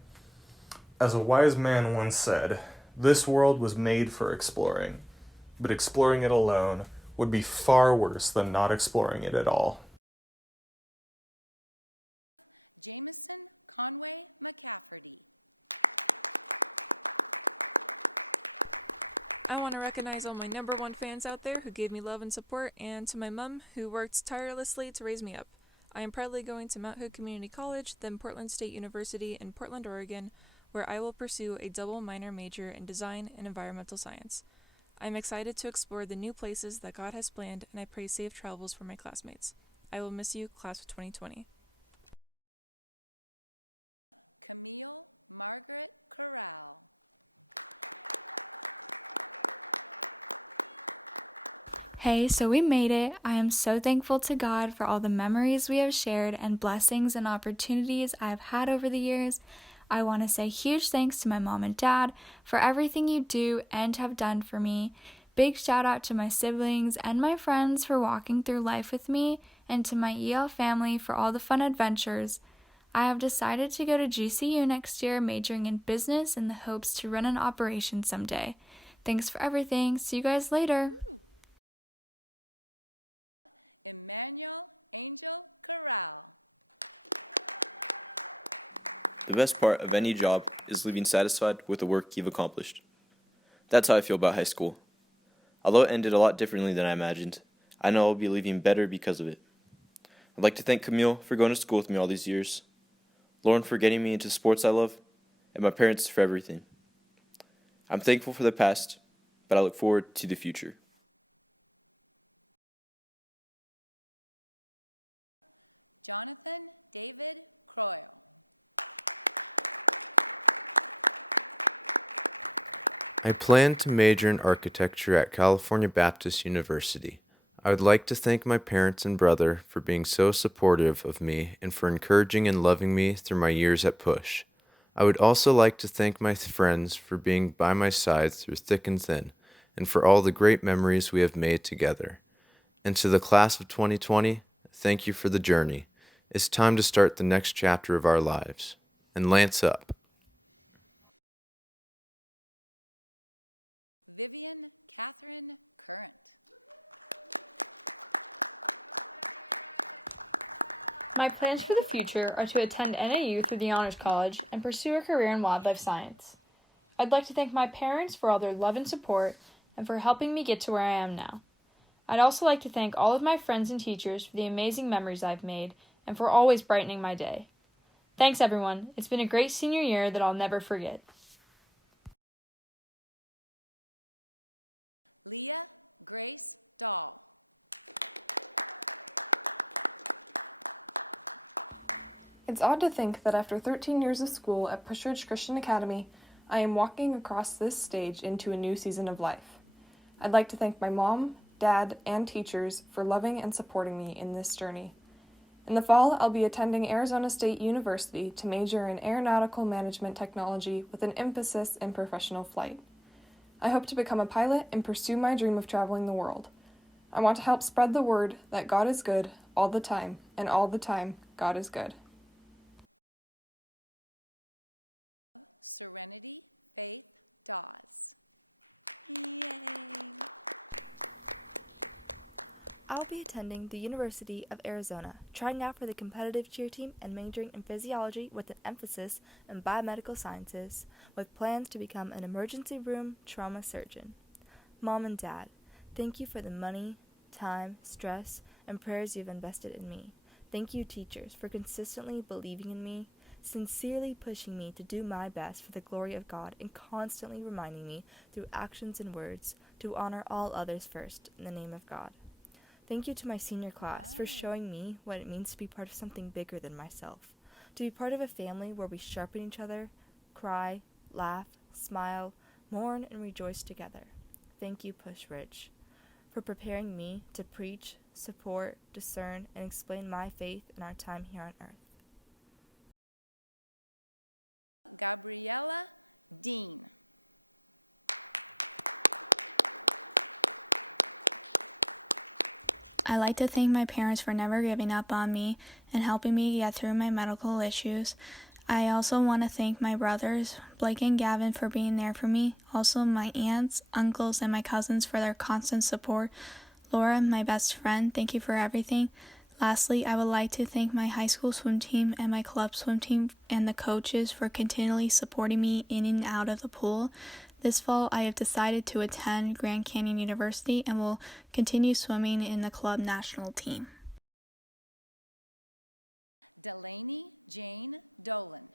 As a wise man once said, this world was made for exploring, but exploring it alone would be far worse than not exploring it at all. Jameson Conway McCafferty. I want to recognize all my #1 fans out there who gave me love and support, and to my mom who worked tirelessly to raise me up. I am proudly going to Mount Hood Community College, then Portland State University in Portland, Oregon, where I will pursue a double minor major in design and environmental science. I am excited to explore the new places that God has planned, and I pray safe travels for my classmates. I will miss you, class of 2020. Camille Margaret Corral. Hey, so we made it. I am so thankful to God for all the memories we have shared and blessings and opportunities I have had over the years. I want to say huge thanks to my mom and dad for everything you do and have done for me. Big shout out to my siblings and my friends for walking through life with me, and to my EL family for all the fun adventures. I have decided to go to GCU next year, majoring in business in the hopes to run an operation someday. Thanks for everything. See you guys later. Emmanuel Angel Corral. The best part of any job is leaving satisfied with the work you've accomplished. That's how I feel about high school. Although it ended a lot differently than I imagined, I know I'll be leaving better because of it. I'd like to thank Camille for going to school with me all these years, Lauren for getting me into sports I love, and my parents for everything. I'm thankful for the past, but I look forward to the future. Jonathan David Croyle. I plan to major in architecture at California Baptist University. I would like to thank my parents and brother for being so supportive of me and for encouraging and loving me through my years at Pusch. I would also like to thank my friends for being by my side through thick and thin, and for all the great memories we have made together. And to the class of 2020, thank you for the journey. It's time to start the next chapter of our lives. And lance up. Vivian Catherine Current. My plans for the future are to attend NAU through the Honors College and pursue a career in wildlife science. I'd like to thank my parents for all their love and support and for helping me get to where I am now. I'd also like to thank all of my friends and teachers for the amazing memories I've made and for always brightening my day. Thanks, everyone. It's been a great senior year that I'll never forget. Leah Grace Dahl. It's odd to think that after 13 years of school at Pusch Ridge Christian Academy, I am walking across this stage into a new season of life. I'd like to thank my mom, dad, and teachers for loving and supporting me in this journey. In the fall, I'll be attending Arizona State University to major in aeronautical management technology with an emphasis in professional flight. I hope to become a pilot and pursue my dream of traveling the world. I want to help spread the word that God is good all the time, and all the time, God is good. Serenity Faith Dawes. Yay! I'll be attending the University of Arizona, trying out for the competitive cheer team and majoring in physiology with an emphasis in biomedical sciences, with plans to become an emergency room trauma surgeon. Mom and Dad, thank you for the money, time, stress, and prayers you've invested in me. Thank you, teachers, for consistently believing in me, sincerely pushing me to do my best for the glory of God, and constantly reminding me through actions and words to honor all others first in the name of God. Thank you to my senior class for showing me what it means to be part of something bigger than myself, to be part of a family where we sharpen each other, cry, laugh, smile, mourn, and rejoice together. Thank you, Pusch Ridge, for preparing me to preach, support, discern, and explain my faith in our time here on earth. Gabriella Dean. I'd like to thank my parents for never giving up on me and helping me get through my medical issues. I also want to thank my brothers, Blake and Gavin, for being there for me. Also my aunts, uncles, and my cousins for their constant support. Laura, my best friend, thank you for everything. Lastly, I would like to thank my high school swim team and my club swim team and the coaches for continually supporting me in and out of the pool. This fall, I have decided to attend Grand Canyon University and will continue swimming in the club national team. Delaney Jane Dolan.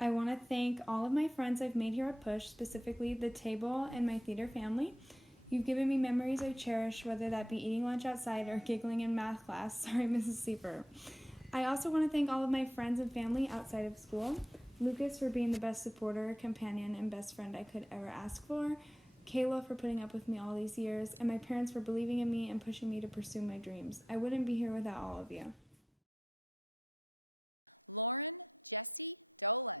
I want to thank all of my friends I've made here at Pusch, specifically the table and my theater family. You've given me memories I cherish, whether that be eating lunch outside or giggling in math class. Sorry, Mrs. Sieper. I also want to thank all of my friends and family outside of school. Lucas for being the best supporter, companion, and best friend I could ever ask for. Kayla for putting up with me all these years. And my parents for believing in me and pushing me to pursue my dreams. I wouldn't be here without all of you. Lauren Jessie Dolan.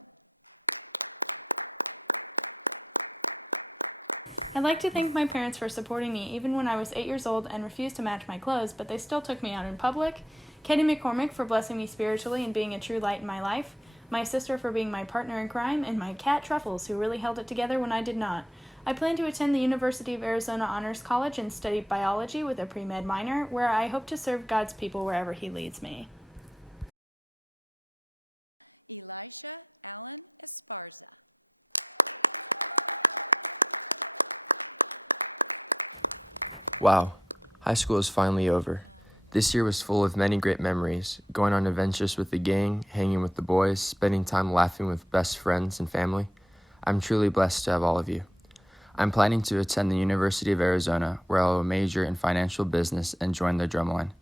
I'd like to thank my parents for supporting me even when I was 8 years old and refused to match my clothes, but they still took me out in public. Katie McCormick for blessing me spiritually and being a true light in my life. My sister for being my partner in crime, and my cat Truffles, who really held it together when I did not. I plan to attend the University of Arizona Honors College and study biology with a pre-med minor, where I hope to serve God's people wherever He leads me. Elisha Allen Esparza. Wow, high school is finally over. This year was full of many great memories, going on adventures with the gang, hanging with the boys, spending time laughing with best friends and family. I'm truly blessed to have all of you. I'm planning to attend the University of Arizona, where I will major in financial business and join the drumline.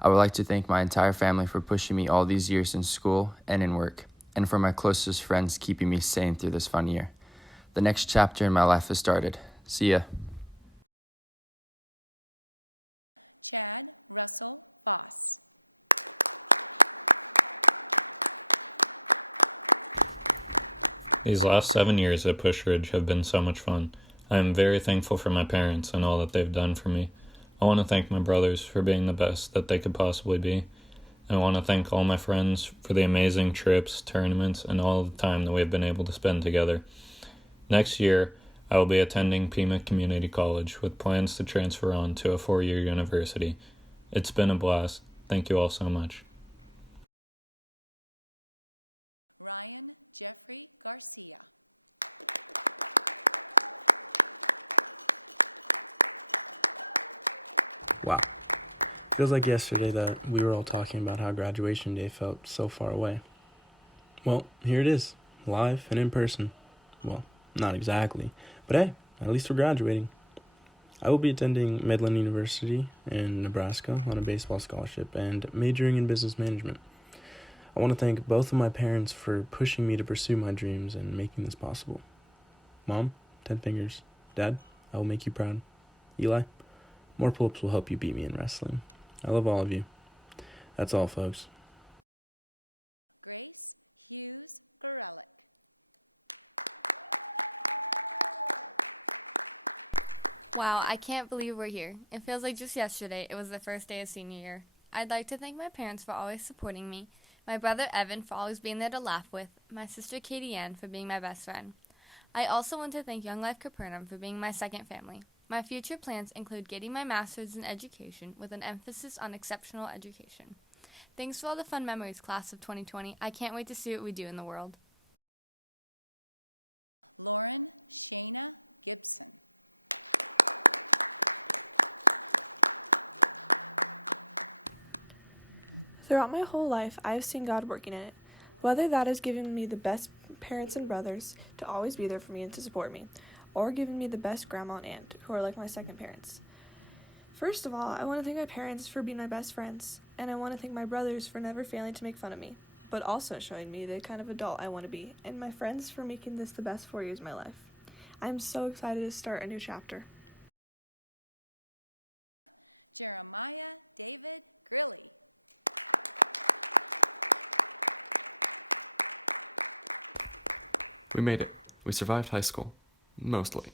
I would like to thank my entire family for pushing me all these years in school and in work, and for my closest friends keeping me sane through this fun year. The next chapter in my life has started. See ya. Chad Russell Voss. These last 7 years at Pusch Ridge have been so much fun. I am very thankful for my parents and all that they've done for me. I want to thank my brothers for being the best that they could possibly be. I want to thank all my friends for the amazing trips, tournaments, and all the time that we have been able to spend together. Next year, I will be attending Pima Community College with plans to transfer on to a 4-year university. It's been a blast. Thank you all so much. Ryan Jeffrey Garcia. Wow. Feels like yesterday that we were all talking about how graduation day felt so far away. Well, here it is, live and in person. Well, not exactly, but hey, at least we're graduating. I will be attending Midland University in Nebraska on a baseball scholarship and majoring in business management. I want to thank both of my parents for pushing me to pursue my dreams and making this possible. Mom, 10 fingers. Dad, I will make you proud. Eli, more pull-ups will help you beat me in wrestling. I love all of you. That's all, folks. Grace Hughes Gorelick. Wow, I can't believe we're here. It feels like just yesterday it was the first day of senior year. I'd like to thank my parents for always supporting me, my brother Evan for always being there to laugh with, my sister Katie Ann for being my best friend. I also want to thank Young Life Capernaum for being my second family. My future plans include getting my master's in education with an emphasis on exceptional education. Thanks for all the fun memories, class of 2020. I can't wait to see what we do in the world. Lauren Shayna Gibson. Throughout my whole life, I have seen God working in it. Whether that is giving me the best parents and brothers to always be there for me and to support me, or giving me the best grandma and aunt, who are like my second parents. First of all, I want to thank my parents for being my best friends, and I want to thank my brothers for never failing to make fun of me, but also showing me the kind of adult I want to be, and my friends for making this the best 4 years of my life. I'm so excited to start a new chapter. Jeremiah David Grilly. We made it. We survived high school. Mostly.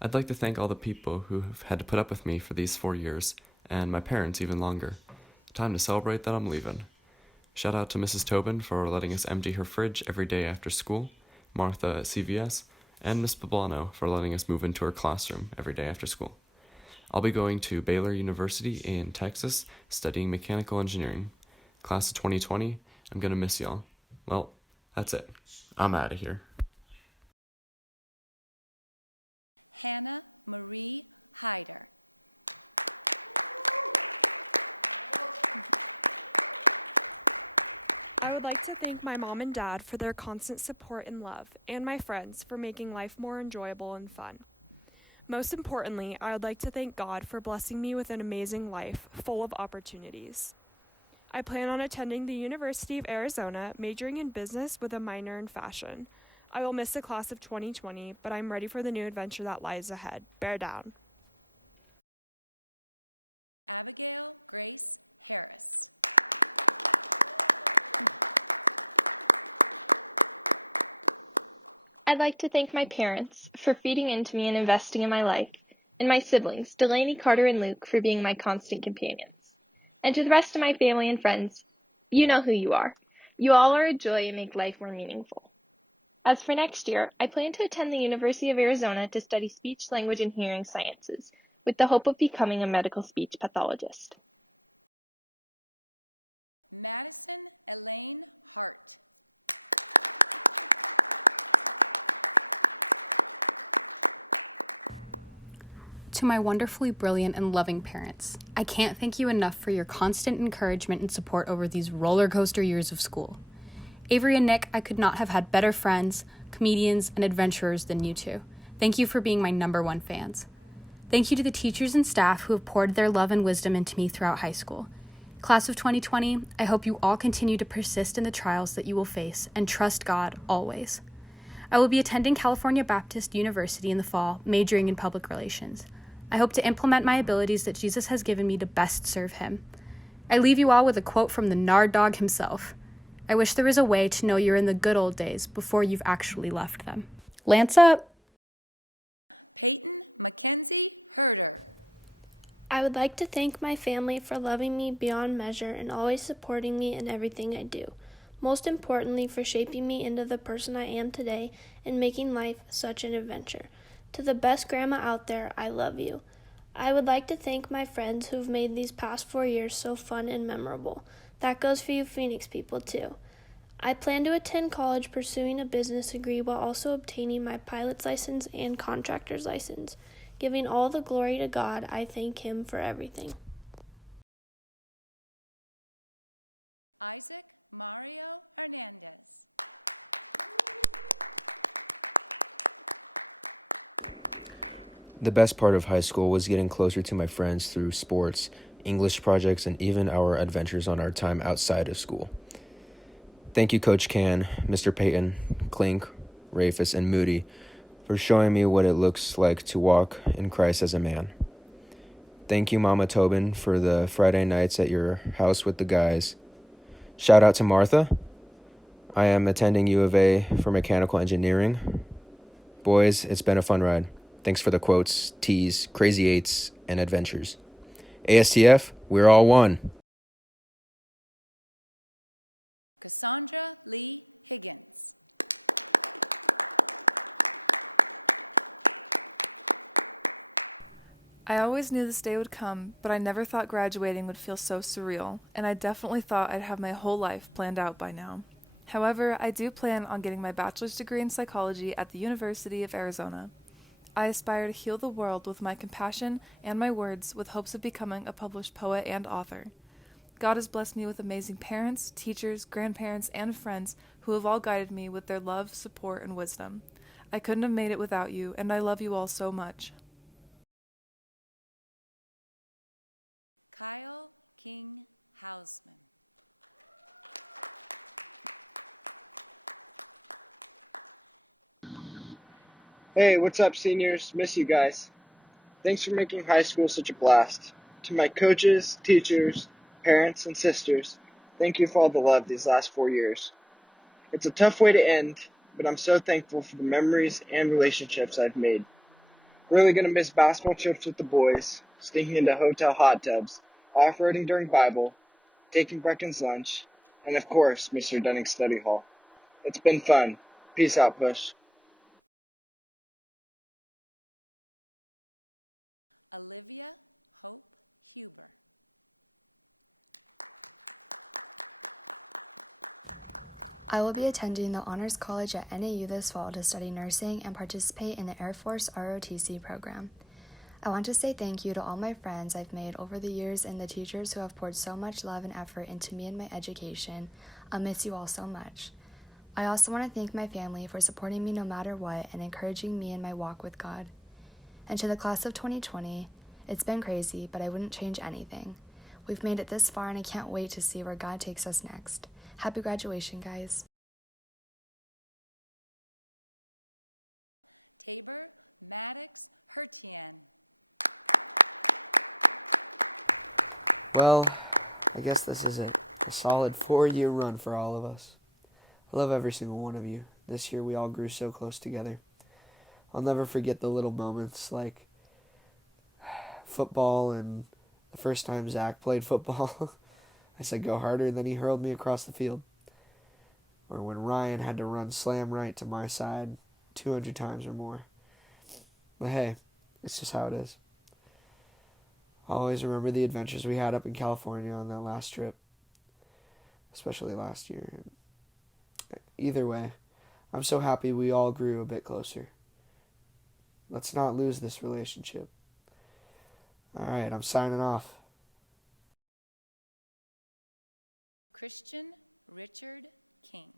I'd like to thank all the people who have had to put up with me for these 4 years, and my parents even longer. Time to celebrate that I'm leaving. Shout out to Mrs. Tobin for letting us empty her fridge every day after school, Martha at CVS, and Miss Poblano for letting us move into her classroom every day after school. I'll be going to Baylor University in Texas, studying mechanical engineering. Class of 2020, I'm gonna miss y'all. Well, that's it. I'm out of here. Hannah Marie Hyder. I would like to thank my mom and dad for their constant support and love, and my friends for making life more enjoyable and fun. Most importantly, I would like to thank God for blessing me with an amazing life full of opportunities. I plan on attending the University of Arizona, majoring in business with a minor in fashion. I will miss the class of 2020, but I'm ready for the new adventure that lies ahead. Bear down. Abigail Grace Harris. I'd like to thank my parents for feeding into me and investing in my life, and my siblings, Delaney, Carter, and Luke, for being my constant companions. And to the rest of my family and friends, you know who you are. You all are a joy and make life more meaningful. As for next year, I plan to attend the University of Arizona to study speech, language, and hearing sciences, with the hope of becoming a medical speech pathologist. Madison Elaine Hart. To my wonderfully brilliant and loving parents, I can't thank you enough for your constant encouragement and support over these roller coaster years of school. Avery and Nick, I could not have had better friends, comedians, and adventurers than you two. Thank you for being my #1 fans. Thank you to the teachers and staff who have poured their love and wisdom into me throughout high school. Class of 2020, I hope you all continue to persist in the trials that you will face and trust God always. I will be attending California Baptist University in the fall, majoring in public relations. I hope to implement my abilities that Jesus has given me to best serve him. I leave you all with a quote from the Nard Dog himself. I wish there was a way to know you're in the good old days before you've actually left them. Lance up! Peyton Mackenzie Herder. I would like to thank my family for loving me beyond measure and always supporting me in everything I do. Most importantly, for shaping me into the person I am today and making life such an adventure. To the best grandma out there, I love you. I would like to thank my friends who've made these past 4 years so fun and memorable. That goes for you Phoenix people too. I plan to attend college pursuing a business degree while also obtaining my pilot's license and contractor's license. Giving all the glory to God, I thank him for everything. Isaac Mario Hernandez. The best part of high school was getting closer to my friends through sports, English projects, and even our adventures on our time outside of school. Thank you, Coach Can, Mr. Payton, Klink, Rafus, and Moody for showing me what it looks like to walk in Christ as a man. Thank you, Mama Tobin, for the Friday nights at your house with the guys. Shout out to Martha. I am attending U of A for mechanical engineering. Boys, it's been a fun ride. Thanks for the quotes, teas, crazy eights, and adventures. ASTF, we're all one. Cassandra Lee Higgins. I always knew this day would come, but I never thought graduating would feel so surreal, and I definitely thought I'd have my whole life planned out by now. However, I do plan on getting my bachelor's degree in psychology at the University of Arizona. I aspire to heal the world with my compassion and my words with hopes of becoming a published poet and author. God has blessed me with amazing parents, teachers, grandparents, and friends who have all guided me with their love, support, and wisdom. I couldn't have made it without you, and I love you all so much. Kyle King Hausman. Hey, what's up, seniors? Miss you guys. Thanks for making high school such a blast. To my coaches, teachers, parents, and sisters, thank you for all the love these last 4 years. It's a tough way to end, but I'm so thankful for the memories and relationships I've made. Really gonna miss basketball trips with the boys, sneaking into hotel hot tubs, off-roading during Bible, taking Brecken's lunch, and of course, Mr. Dunning's study hall. It's been fun. Peace out, Pusch. Olivia Hope Huber. I will be attending the Honors College at NAU this fall to study nursing and participate in the Air Force ROTC program. I want to say thank you to all my friends I've made over the years and the teachers who have poured so much love and effort into me and my education. I'll miss you all so much. I also want to thank my family for supporting me no matter what and encouraging me in my walk with God. And to the class of 2020, it's been crazy, but I wouldn't change anything. We've made it this far, and I can't wait to see where God takes us next. Happy graduation, guys. Tabor Maddox Hertian. Well, I guess this is a solid 4-year run for all of us. I love every single one of you. This year we all grew so close together. I'll never forget the little moments like football and the first time Zach played football. I said go harder, and then he hurled me across the field. Or when Ryan had to run slam right to my side 200 times or more. But hey, it's just how it is. I'll always remember the adventures we had up in California on that last trip. Especially last year. Either way, I'm so happy we all grew a bit closer. Let's not lose this relationship. Alright, I'm signing off. Christian Richard King.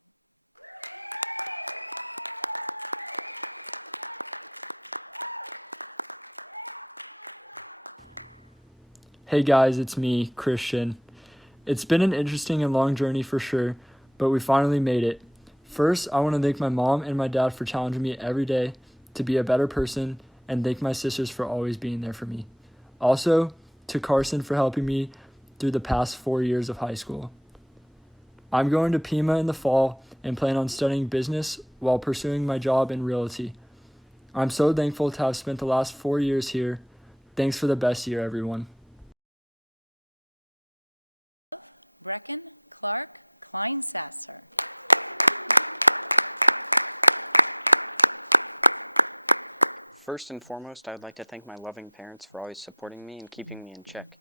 Hey guys, it's me, Christian. It's been an interesting and long journey for sure, but we finally made it. First, I want to thank my mom and my dad for challenging me every day to be a better person, and thank my sisters for always being there for me. Also, to Carson for helping me through the past 4 years of high school. I'm going to Pima in the fall and plan on studying business while pursuing my job in realty. I'm so thankful to have spent the last 4 years here. Thanks for the best year, everyone. Brecken Clark Kleinsasser. First and foremost, I would like to thank my loving parents for always supporting me and keeping me in check.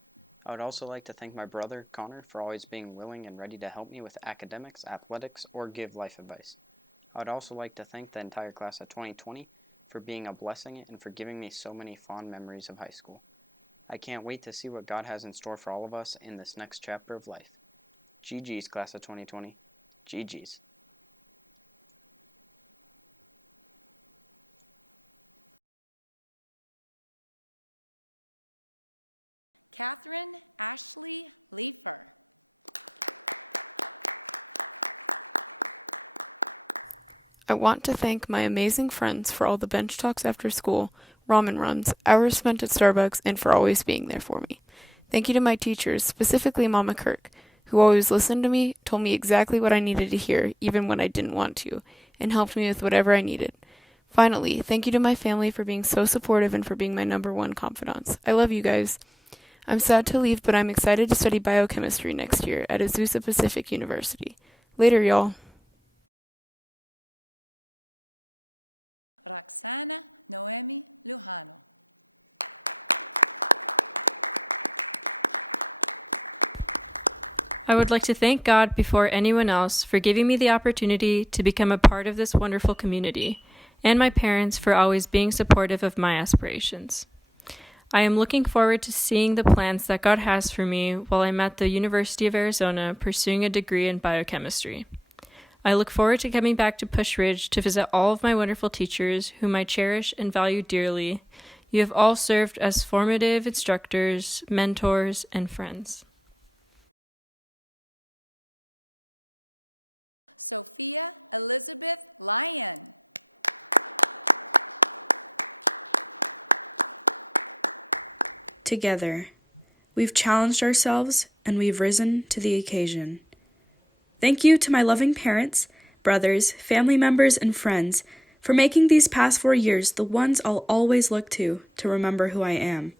I would also like to thank my brother, Connor, for always being willing and ready to help me with academics, athletics, or give life advice. I would also like to thank the entire class of 2020 for being a blessing and for giving me so many fond memories of high school. I can't wait to see what God has in store for all of us in this next chapter of life. GG's, class of 2020. GG's. Catherine Ashley Leifer. I want to thank my amazing friends for all the bench talks after school, ramen runs, hours spent at Starbucks, and for always being there for me. Thank you to my teachers, specifically Mama Kirk, who always listened to me, told me exactly what I needed to hear, even when I didn't want to, and helped me with whatever I needed. Finally, thank you to my family for being so supportive and for being my #1 confidants. I love you guys. I'm sad to leave, but I'm excited to study biochemistry next year at Azusa Pacific University. Later, y'all. Roxana Noemi Lujano. I would like to thank God before anyone else for giving me the opportunity to become a part of this wonderful community, and my parents for always being supportive of my aspirations. I am looking forward to seeing the plans that God has for me while I'm at the University of Arizona pursuing a degree in biochemistry. I look forward to coming back to Pusch Ridge to visit all of my wonderful teachers whom I cherish and value dearly. You have all served as formative instructors, mentors, and friends. Sophia Elizabeth Lyon. Together, we've challenged ourselves and we've risen to the occasion. Thank you to my loving parents, brothers, family members, and friends for making these past 4 years the ones I'll always look to remember who I am.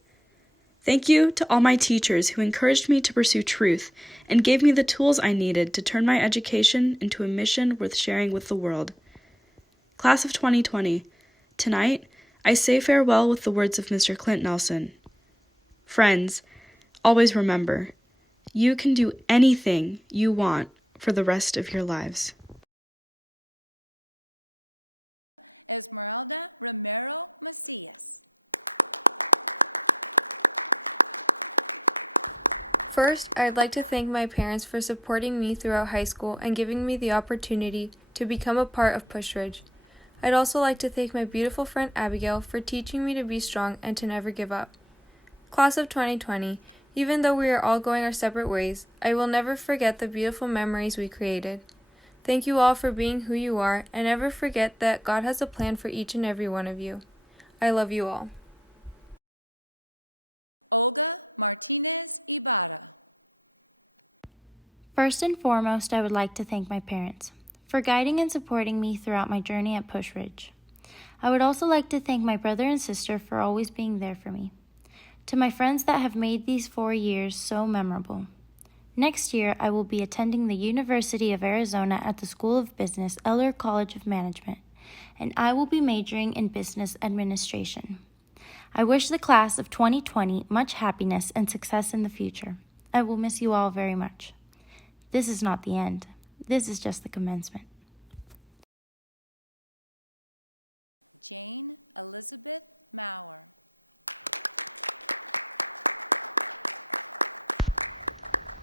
Thank you to all my teachers who encouraged me to pursue truth and gave me the tools I needed to turn my education into a mission worth sharing with the world. Class of 2020, tonight, I say farewell with the words of Mr. Clint Nelson. Friends, always remember, you can do anything you want for the rest of your lives. Esmeralda Romero Macias. First, I'd like to thank my parents for supporting me throughout high school and giving me the opportunity to become a part of Pusch Ridge. I'd also like to thank my beautiful friend Abigail for teaching me to be strong and to never give up. Class of 2020, even though we are all going our separate ways, I will never forget the beautiful memories we created. Thank you all for being who you are, and never forget that God has a plan for each and every one of you. I love you all. Olga Martinez Ibarra. First and foremost, I would like to thank my parents for guiding and supporting me throughout my journey at Pusch Ridge. I would also like to thank my brother and sister for always being there for me. To my friends that have made these 4 years so memorable. Next year, I will be attending the University of Arizona at the School of Business, Eller College of Management, and I will be majoring in business administration. I wish the class of 2020 much happiness and success in the future. I will miss you all very much. This is not the end. This is just the commencement. Jane Elizabeth Maurer.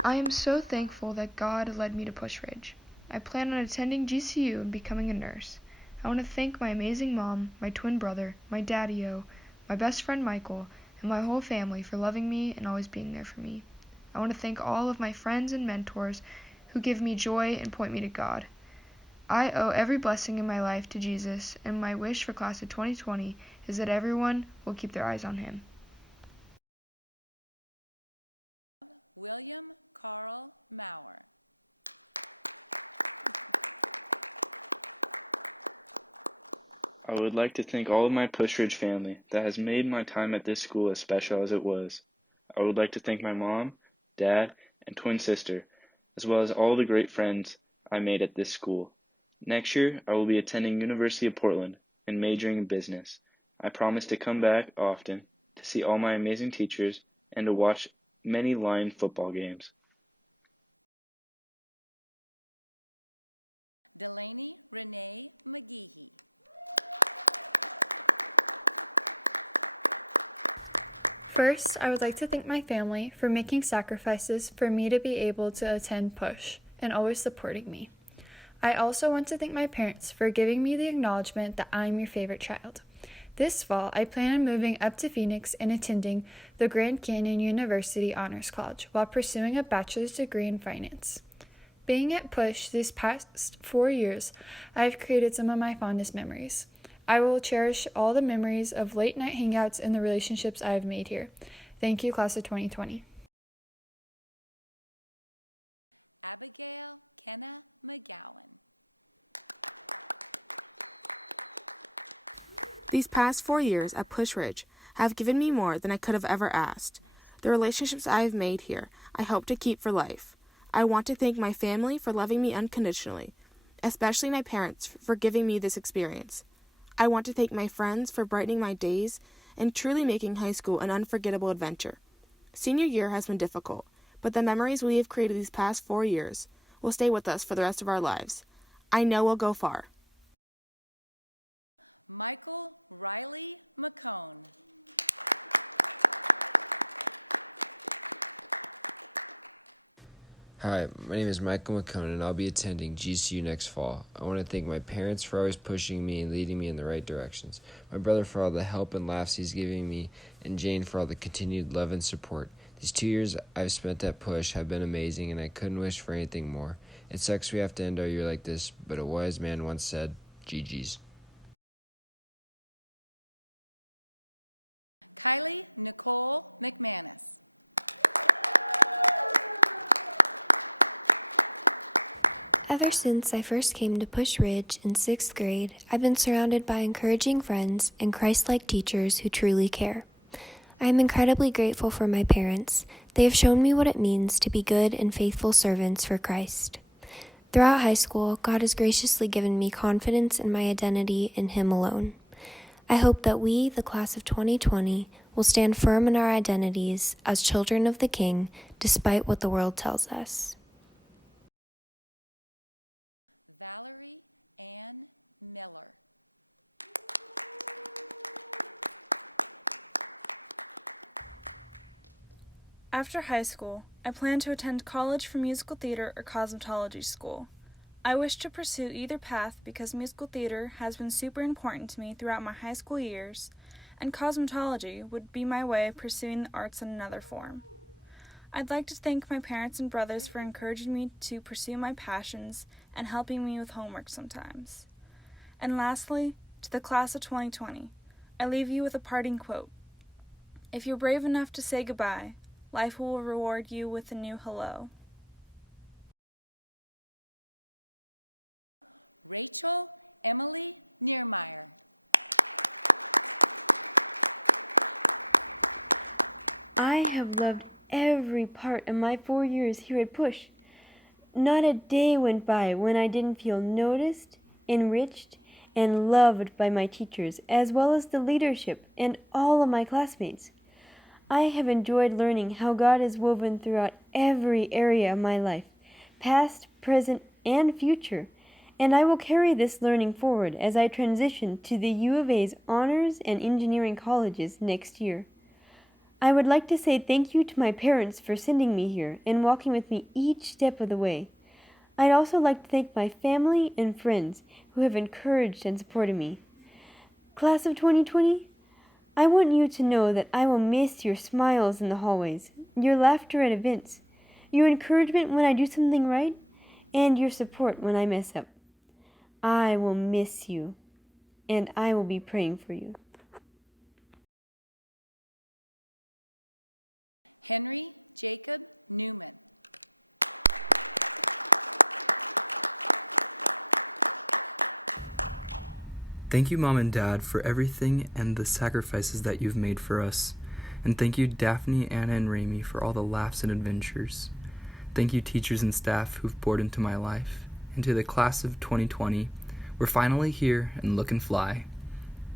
I am so thankful that God led me to Pusch Ridge. I plan on attending GCU and becoming a nurse. I want to thank my amazing mom, my twin brother, my daddy-o, my best friend Michael, and my whole family for loving me and always being there for me. I want to thank all of my friends and mentors who give me joy and point me to God. I owe every blessing in my life to Jesus, and my wish for class of 2020 is that everyone will keep their eyes on him. William Carl Maurer. I would like to thank all of my Pusch Ridge family that has made my time at this school as special as it was. I would like to thank my mom, dad, and twin sister, as well as all the great friends I made at this school. Next year, I will be attending University of Portland and majoring in business. I promise to come back often to see all my amazing teachers and to watch many Lion football games. Delaney Renee McGeehee. First, I would like to thank my family for making sacrifices for me to be able to attend Pusch and always supporting me. I also want to thank my parents for giving me the acknowledgement that I'm your favorite child. This fall, I plan on moving up to Phoenix and attending the Grand Canyon University Honors College while pursuing a bachelor's degree in finance. Being at Pusch these past 4 years, I've created some of my fondest memories. I will cherish all the memories of late night hangouts and the relationships I have made here. Thank you, class of 2020. Abigail Kenna McGowan. These past 4 years at Pusch Ridge have given me more than I could have ever asked. The relationships I have made here, I hope to keep for life. I want to thank my family for loving me unconditionally, especially my parents for giving me this experience. I want to thank my friends for brightening my days and truly making high school an unforgettable adventure. Senior year has been difficult, but the memories we have created these past 4 years will stay with us for the rest of our lives. I know we'll go far. Michael Riley McCone. Hi, my name is Michael McCone, and I'll be attending GCU next fall. I want to thank my parents for always pushing me and leading me in the right directions, my brother for all the help and laughs he's giving me, and Jane for all the continued love and support. These 2 years I've spent at Pusch have been amazing, and I couldn't wish for anything more. It sucks we have to end our year like this, but a wise man once said, GG's. Kylie Nicole McManus. Ever since I first came to Pusch Ridge in 6th grade, I've been surrounded by encouraging friends and Christ-like teachers who truly care. I am incredibly grateful for my parents. They have shown me what it means to be good and faithful servants for Christ. Throughout high school, God has graciously given me confidence in my identity in Him alone. I hope that we, the class of 2020, will stand firm in our identities as children of the King, despite what the world tells us. Valerie Ann Miller. After high school, I plan to attend college for musical theater or cosmetology school. I wish to pursue either path because musical theater has been super important to me throughout my high school years, and cosmetology would be my way of pursuing the arts in another form. I'd like to thank my parents and brothers for encouraging me to pursue my passions and helping me with homework sometimes. And lastly, to the class of 2020, I leave you with a parting quote. If you're brave enough to say goodbye, life will reward you with a new hello. Rachel Emily Niermeyer. I have loved every part of my 4 years here at Pusch. Not a day went by when I didn't feel noticed, enriched, and loved by my teachers, as well as the leadership and all of my classmates. I have enjoyed learning how God is woven throughout every area of my life, past, present, and future, and I will carry this learning forward as I transition to the U of A's honors and engineering colleges next year. I would like to say thank you to my parents for sending me here and walking with me each step of the way. I'd also like to thank my family and friends who have encouraged and supported me. Class of 2020, I want you to know that I will miss your smiles in the hallways, your laughter at events, your encouragement when I do something right, and your support when I mess up. I will miss you, and I will be praying for you. Henry Jacob Newman. Thank you, Mom and Dad, for everything and the sacrifices that you've made for us. And thank you, Daphne, Anna, and Rami, for all the laughs and adventures. Thank you, teachers and staff who've poured into my life. And to the class of 2020, we're finally here and looking fly.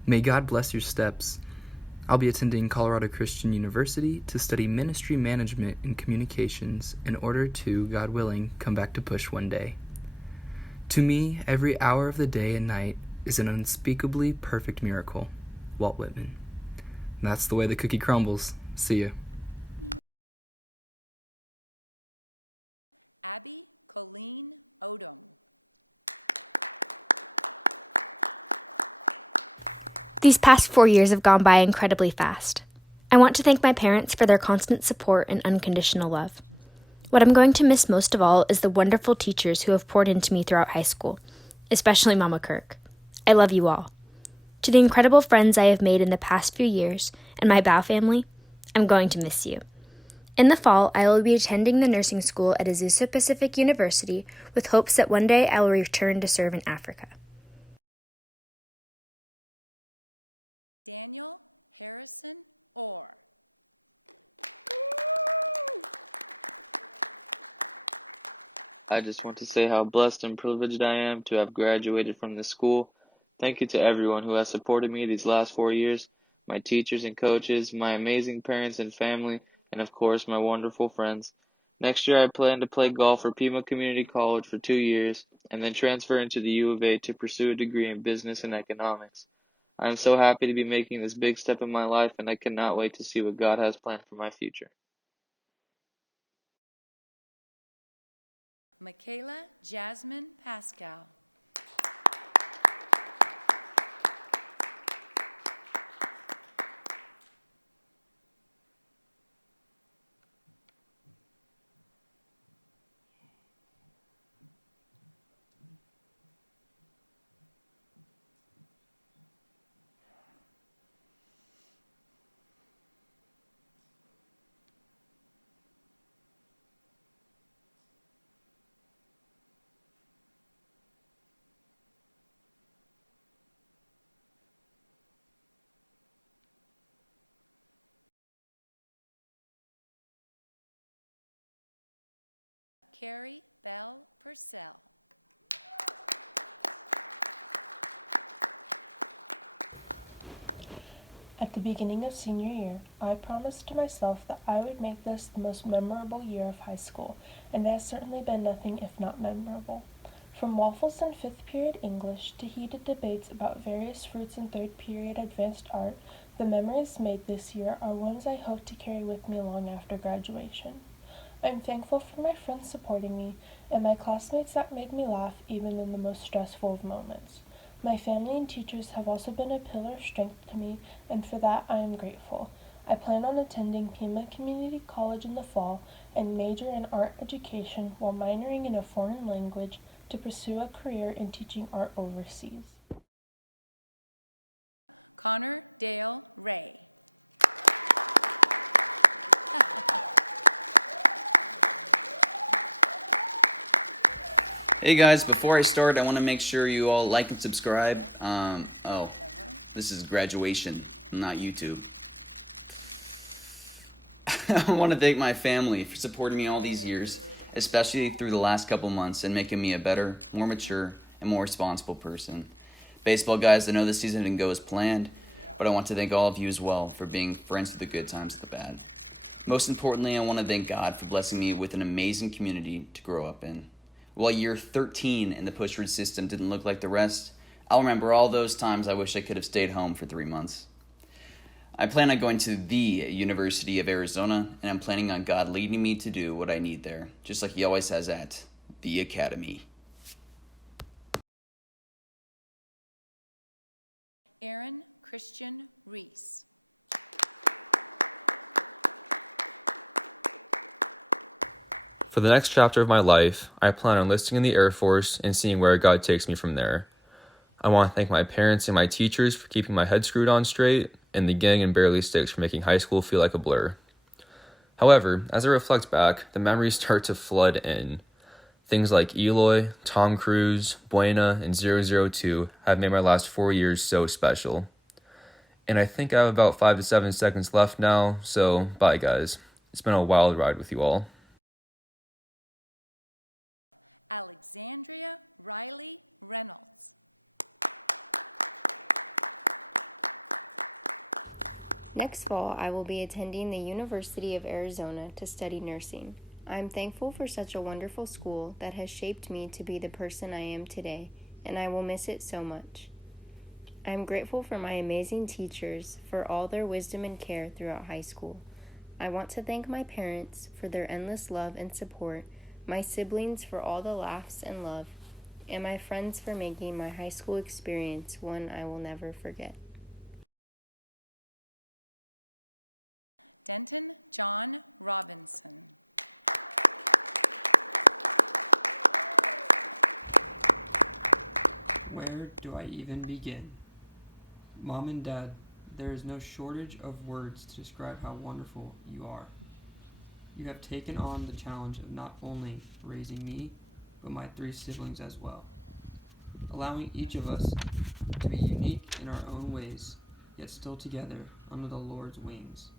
May God bless your steps. I'll be attending Colorado Christian University to study ministry management and communications in order to, God willing, come back to Pusch one day. To me, every hour of the day and night is an unspeakably perfect miracle. Walt Whitman. And that's the way the cookie crumbles. See ya. Abby Colleen Odom. These past 4 years have gone by incredibly fast. I want to thank my parents for their constant support and unconditional love. What I'm going to miss most of all is the wonderful teachers who have poured into me throughout high school, especially Mama Kirk. I love you all. To the incredible friends I have made in the past few years and my Bao family, I'm going to miss you. In the fall, I will be attending the nursing school at Azusa Pacific University with hopes that one day I will return to serve in Africa. Daniel Harrison Orr. I just want to say how blessed and privileged I am to have graduated from this school. Thank you to everyone who has supported me these last 4 years, my teachers and coaches, my amazing parents and family, and of course my wonderful friends. Next year I plan to play golf for Pima Community College for 2 years, and then transfer into the U of A to pursue a degree in business and economics. I am so happy to be making this big step in my life, and I cannot wait to see what God has planned for my future. Michaela Jasmine Pascal. Carrie Bell Purcell. At the beginning of senior year, I promised to myself that I would make this the most memorable year of high school, and it has certainly been nothing if not memorable. From waffles in 5th period English to heated debates about various fruits in 3rd period advanced art, the memories made this year are ones I hope to carry with me long after graduation. I am thankful for my friends supporting me and my classmates that made me laugh even in the most stressful of moments. My family and teachers have also been a pillar of strength to me, and for that I am grateful. I plan on attending Pima Community College in the fall and major in art education while minoring in a foreign language to pursue a career in teaching art overseas. Connor Dale Ray. Hey guys, before I start, I want to make sure you all like and subscribe. This is graduation, not YouTube. I want to thank my family for supporting me all these years, especially through the last couple months and making me a better, more mature, and more responsible person. Baseball guys, I know this season didn't go as planned, but I want to thank all of you as well for being friends through the good times and the bad. Most importantly, I want to thank God for blessing me with an amazing community to grow up in. While year 13 in the Pusch Ridge system didn't look like the rest, I'll remember all those times I wish I could have stayed home for 3 months. I plan on going to the University of Arizona, and I'm planning on God leading me to do what I need there, just like he always has at the Academy. Aaron Christian Reese. For the next chapter of my life, I plan on enlisting in the Air Force and seeing where God takes me from there. I want to thank my parents and my teachers for keeping my head screwed on straight, and the gang and Barely Sticks for making high school feel like a blur. However, as I reflect back, the memories start to flood in. Things like Eloy, Tom Cruise, Buena, and 002 have made my last 4 years so special. And I think I have about 5 to 7 seconds left now, so bye guys. It's been a wild ride with you all. Alexandria Riley Reynolds. Next fall, I will be attending the University of Arizona to study nursing. I am thankful for such a wonderful school that has shaped me to be the person I am today, and I will miss it so much. I am grateful for my amazing teachers for all their wisdom and care throughout high school. I want to thank my parents for their endless love and support, my siblings for all the laughs and love, and my friends for making my high school experience one I will never forget. Denton John Robinson. Where do I even begin? Mom and Dad, there is no shortage of words to describe how wonderful you are. You have taken on the challenge of not only raising me, but my 3 siblings as well, allowing each of us to be unique in our own ways, yet still together under the Lord's wings.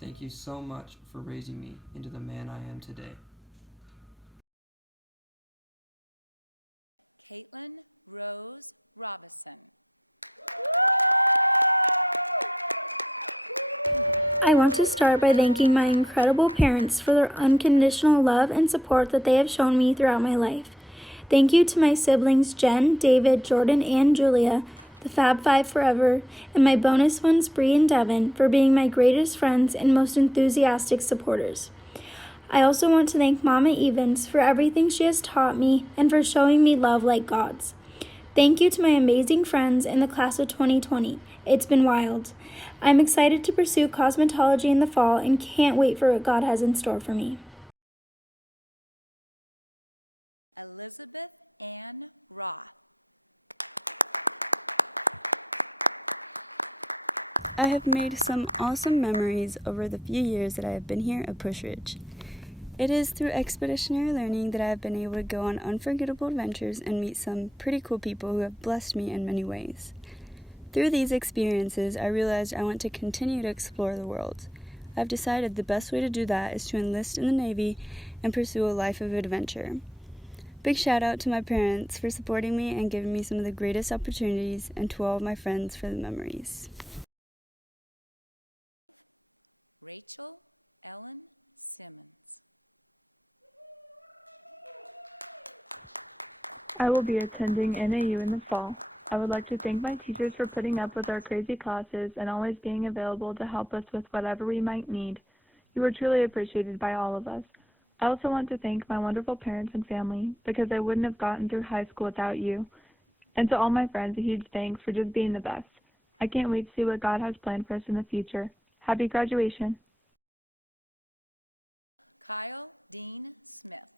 Thank you so much for raising me into the man I am today. Caitlin Rose Robison. I want to start by thanking my incredible parents for their unconditional love and support that they have shown me throughout my life. Thank you to my siblings Jen, David, Jordan, and Julia, the Fab Five forever, and my bonus ones Bree and Devin for being my greatest friends and most enthusiastic supporters. I also want to thank Mama Evans for everything she has taught me and for showing me love like God's. Thank you to my amazing friends in the class of 2020. It's been wild. I'm excited to pursue cosmetology in the fall and can't wait for what God has in store for me. Elizabeth Ann Roth. I have made some awesome memories over the few years that I have been here at Pusch Ridge. It is through expeditionary learning that I have been able to go on unforgettable adventures and meet some pretty cool people who have blessed me in many ways. Through these experiences, I realized I want to continue to explore the world. I've decided the best way to do that is to enlist in the Navy and pursue a life of adventure. Big shout out to my parents for supporting me and giving me some of the greatest opportunities, and to all of my friends for the memories. Rachel Ellen Simmons. I will be attending NAU in the fall. I would like to thank my teachers for putting up with our crazy classes and always being available to help us with whatever we might need. You are truly appreciated by all of us. I also want to thank my wonderful parents and family because I wouldn't have gotten through high school without you. And to all my friends, a huge thanks for just being the best. I can't wait to see what God has planned for us in the future. Happy graduation. Kyle Dean Smith.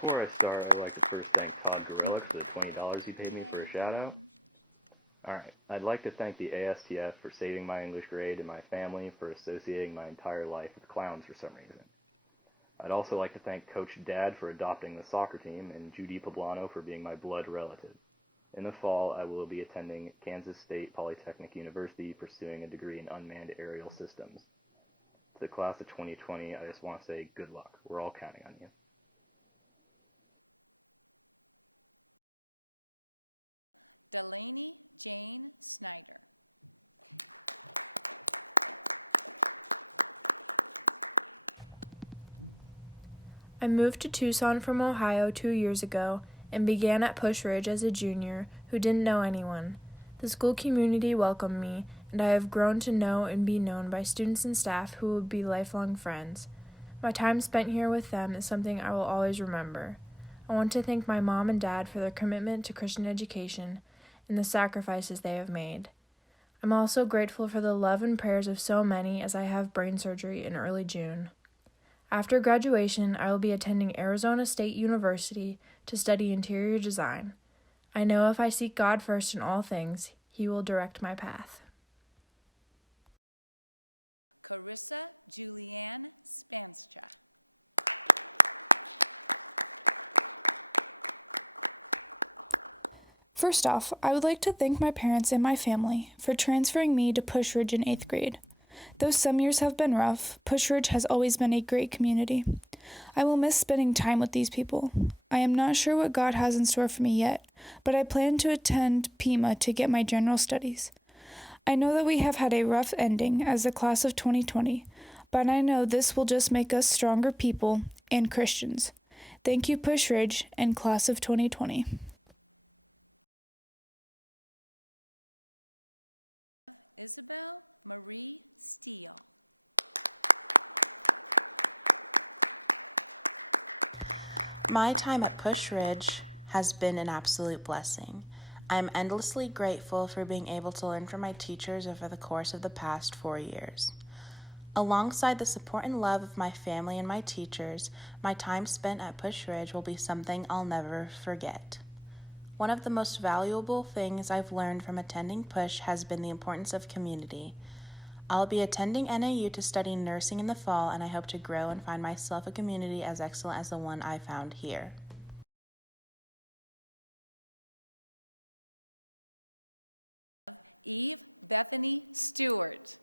Before I start, I'd like to first thank Todd Gorilla for the $20 he paid me for a shout-out. Alright, I'd like to thank the ASTF for saving my English grade and my family for associating my entire life with clowns for some reason. I'd also like to thank Coach Dad for adopting the soccer team and Judy Poblano for being my blood relative. In the fall, I will be attending Kansas State Polytechnic University pursuing a degree in unmanned aerial systems. To the class of 2020, I just want to say good luck. We're all counting on you. Delaney Jane Snyder. I moved to Tucson from Ohio 2 years ago and began at Pusch Ridge as a junior who didn't know anyone. The school community welcomed me, and I have grown to know and be known by students and staff who will be lifelong friends. My time spent here with them is something I will always remember. I want to thank my mom and dad for their commitment to Christian education and the sacrifices they have made. I'm also grateful for the love and prayers of so many as I have brain surgery in early June. After graduation, I will be attending Arizona State University to study interior design. I know if I seek God first in all things, He will direct my path. Carissa Julianne Spanscha. First off, I would like to thank my parents and my family for transferring me to Pusch Ridge in 8th grade. Though some years have been rough, Pusch Ridge has always been a great community. I will miss spending time with these people. I am not sure what God has in store for me yet, but I plan to attend PIMA to get my general studies. I know that we have had a rough ending as the class of 2020, but I know this will just make us stronger people and Christians. Thank you, Pusch Ridge and class of 2020. Isabel Marie Steele. My time at Pusch Ridge has been an absolute blessing. I am endlessly grateful for being able to learn from my teachers over the course of the past 4 years. Alongside the support and love of my family and my teachers, my time spent at Pusch Ridge will be something I'll never forget. One of the most valuable things I've learned from attending Pusch has been the importance of community. I'll be attending NAU to study nursing in the fall, and I hope to grow and find myself a community as excellent as the one I found here. Eve Bethany Stewart.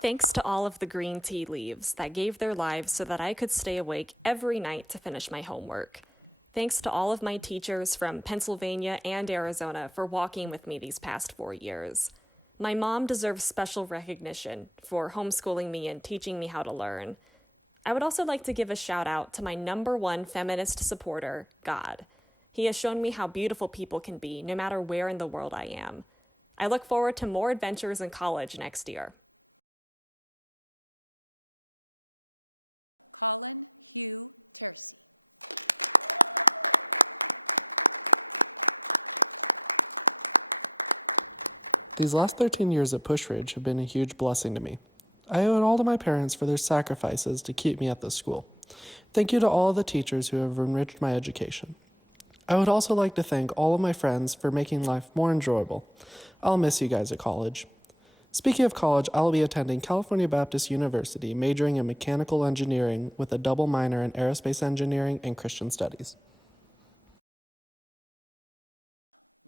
Thanks to all of the green tea leaves that gave their lives so that I could stay awake every night to finish my homework. Thanks to all of my teachers from Pennsylvania and Arizona for walking with me these past 4 years. My mom deserves special recognition for homeschooling me and teaching me how to learn. I would also like to give a shout out to my #1 feminist supporter, God. He has shown me how beautiful people can be, no matter where in the world I am. I look forward to more adventures in college next year. Colin Hugh Tercey. These last 13 years at Pusch Ridge have been a huge blessing to me. I owe it all to my parents for their sacrifices to keep me at this school. Thank you to all of the teachers who have enriched my education. I would also like to thank all of my friends for making life more enjoyable. I'll miss you guys at college. Speaking of college, I'll be attending California Baptist University, majoring in mechanical engineering with a double minor in aerospace engineering and Christian studies.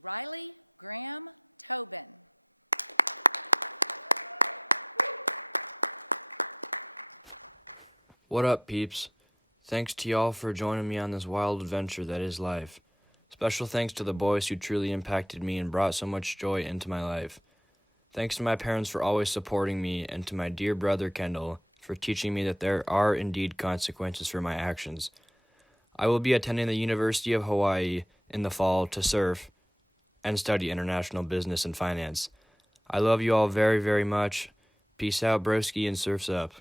Riley Graham Tobin. What up, peeps? Thanks to y'all for joining me on this wild adventure that is life. Special thanks to the boys who truly impacted me and brought so much joy into my life. Thanks to my parents for always supporting me, and to my dear brother Kendall for teaching me that there are indeed consequences for my actions. I will be attending the University of Hawaii in the fall to surf and study international business and finance. I love you all very, very much. Peace out, broski, and surfs up.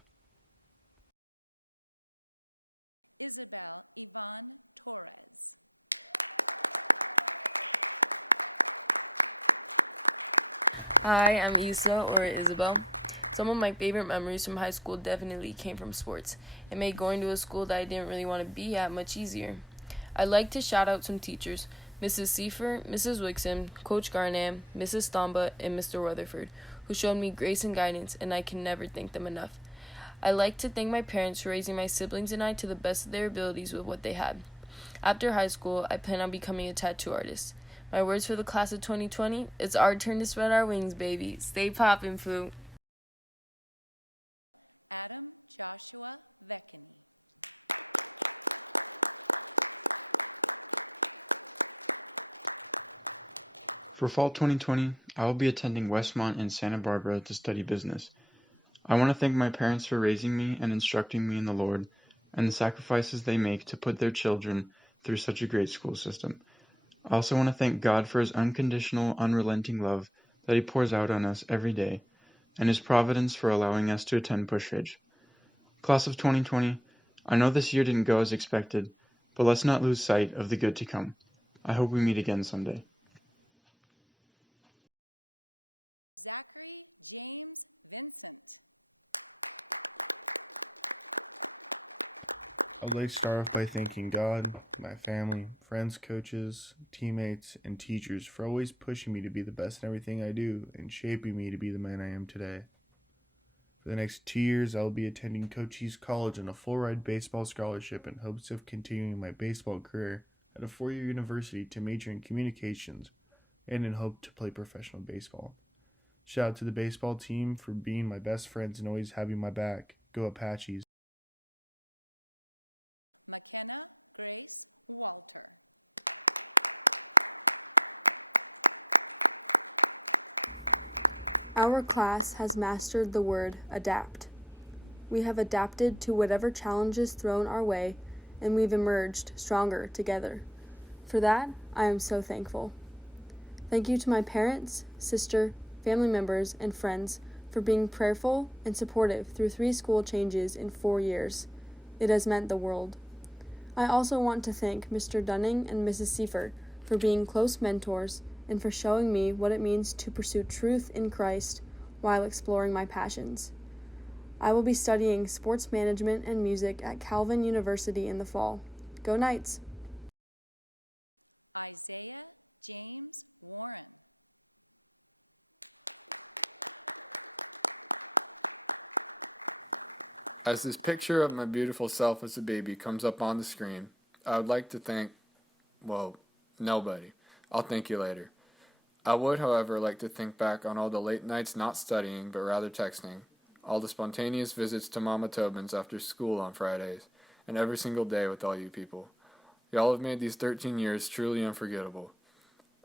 Isabel Yvonne Torres. Hi, I'm Isa, or Isabel. Some of my favorite memories from high school definitely came from sports. It made going to a school that I didn't really want to be at much easier. I'd like to shout out some teachers: Mrs. Seifert, Mrs. Wixom, Coach Garnam, Mrs. Stamba, and Mr. Rutherford, who showed me grace and guidance, and I can never thank them enough. I'd like to thank my parents for raising my siblings and I to the best of their abilities with what they had. After high school, I plan on becoming a tattoo artist. My words for the class of 2020, it's our turn to spread our wings, baby. Stay poppin', foo. Adam Joshua Vecchini. For fall 2020, I will be attending Westmont in Santa Barbara to study business. I want to thank my parents for raising me and instructing me in the Lord, and the sacrifices they make to put their children through such a great school system. I also want to thank God for his unconditional, unrelenting love that he pours out on us every day, and his providence for allowing us to attend Pusch Ridge. Class of 2020, I know this year didn't go as expected, but let's not lose sight of the good to come. I hope we meet again someday. Zachary James Vincent. I'd like to start off by thanking God, my family, friends, coaches, teammates, and teachers for always pushing me to be the best in everything I do and shaping me to be the man I am today. For the next 2 years, I will be attending Cochise College on a full-ride baseball scholarship in hopes of continuing my baseball career at a 4-year university to major in communications and in hope to play professional baseball. Shout out to the baseball team for being my best friends and always having my back. Go Apaches. McKenna Grace Walter. Our class has mastered the word adapt. We have adapted to whatever challenges thrown our way, and we've emerged stronger together. For that, I am so thankful. Thank you to my parents, sister, family members, and friends for being prayerful and supportive through 3 school changes in 4 years. It has meant the world. I also want to thank Mr. Dunning and Mrs. Seifert for being close mentors and for showing me what it means to pursue truth in Christ while exploring my passions. I will be studying sports management and music at Calvin University in the fall. Go Knights! Isaiah James Warren. As this picture of my beautiful self as a baby comes up on the screen, I would like to thank, nobody. I'll thank you later. I would, however, like to think back on all the late nights not studying, but rather texting, all the spontaneous visits to Mama Tobin's after school on Fridays, and every single day with all you people. Y'all have made these 13 years truly unforgettable.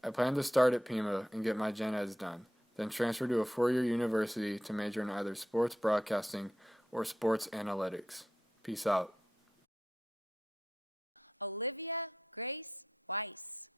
I plan to start at Pima and get my gen eds done, then transfer to a 4-year university to major in either sports broadcasting or sports analytics. Peace out. Olivia Grace Weiss.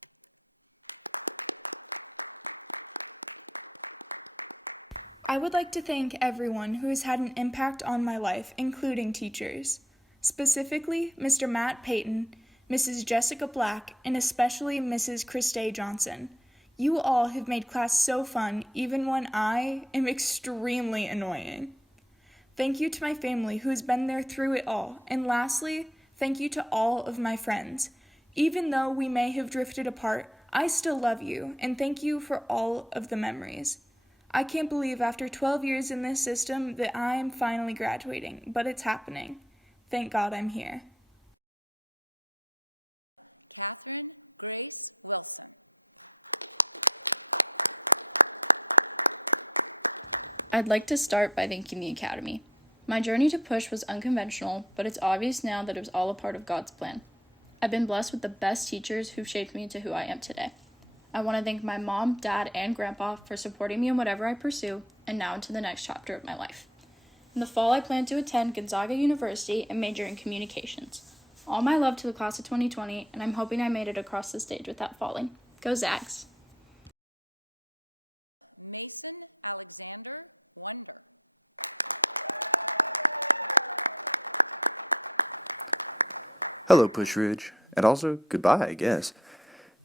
I would like to thank everyone who has had an impact on my life, including teachers. Specifically, Mr. Matt Payton, Mrs. Jessica Black, and especially Mrs. Christay Johnson. You all have made class so fun, even when I am extremely annoying. Thank you to my family who has been there through it all. And lastly, thank you to all of my friends. Even though we may have drifted apart, I still love you, and thank you for all of the memories. I can't believe after 12 years in this system that I am finally graduating, but it's happening. Thank God I'm here. Catherine Grace Wilson. I'd like to start by thanking the Academy. My journey to Pusch was unconventional, but it's obvious now that it was all a part of God's plan. I've been blessed with the best teachers who've shaped me into who I am today. I want to thank my mom, dad, and grandpa for supporting me in whatever I pursue, and now into the next chapter of my life. In the fall, I plan to attend Gonzaga University and major in communications. All my love to the class of 2020, and I'm hoping I made it across the stage without falling. Go Zags! Mason Alexander Wonder. Hello, Pusch Ridge, and also goodbye, I guess.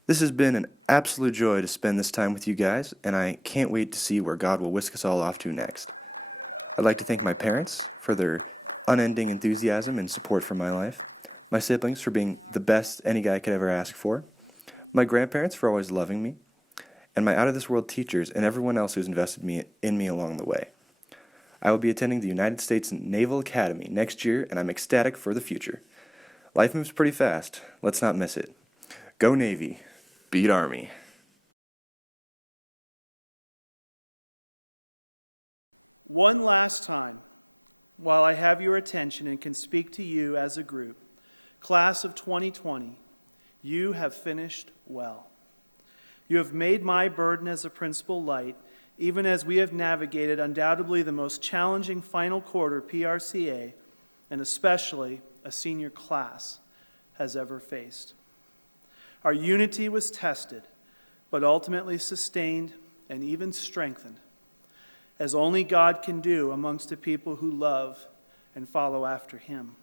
This has been an absolute joy to spend this time with you guys, and I can't wait to see where God will whisk us all off to next. I'd like to thank my parents for their unending enthusiasm and support for my life, my siblings for being the best any guy could ever ask for, my grandparents for always loving me, and my out-of-this-world teachers and everyone else who's invested in me along the way. I will be attending the United States Naval Academy next year, and I'm ecstatic for the future. Life moves pretty fast. Let's not miss it. Go Navy. Beat Army. One last time, while I have your attention and can speak to you as a group, class of 2020, you have finished well. You have made my burden as a principal light, even as we have navigated undoubtedly the most challenging final quarter PRCA, and especially a senior class, has ever faced. Our unity was tested, but ultimately sustained and even strengthened, as only God can do amongst a people who love and follow after Him.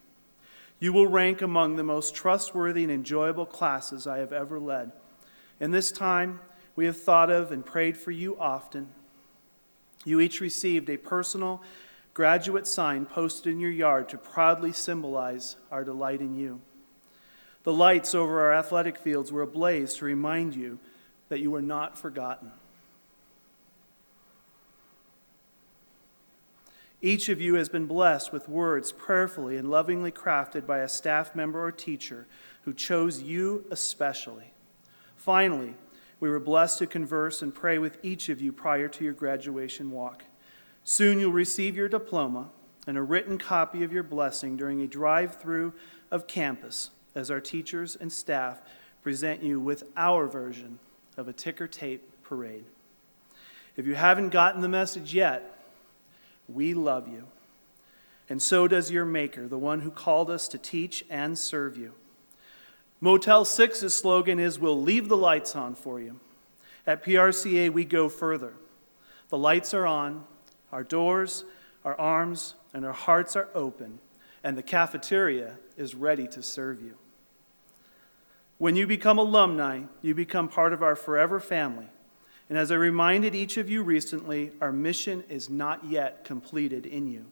You will rank among the most trustworthy and enjoyable classes I have ever led. In this time, we have thought of and prayed for you often. You each received a personal graduate sign posted in your yard to proudly symbolize our delight in you. The lights over our athletic fields were ablaze to remind you that you were not forgotten. Each of you has been blessed with words prayerfully and lovingly crafted by a staff member or teacher who chose you especially. Finally, we were blessed to converse and pray with each of you prior to your graduation walk. Soon you'll receive your diploma and a written copy of your blessing during a drive-through of campus as our teachers and staff present you with our version of a ticker tape parade. If you haven't gotten the message yet, we love you. And so does your Maker, the one who called us to teach and serve you. Motel 6's slogan is, "We'll leave the lights on for you." At PRCA, we go further. The lights are on, our doors, our arms, and our hearts are open, and the cafeteria is ready to serve you. When you become alumni, you become part of our forever family. And as I reminded each of you recently, our mission is not yet completed in you.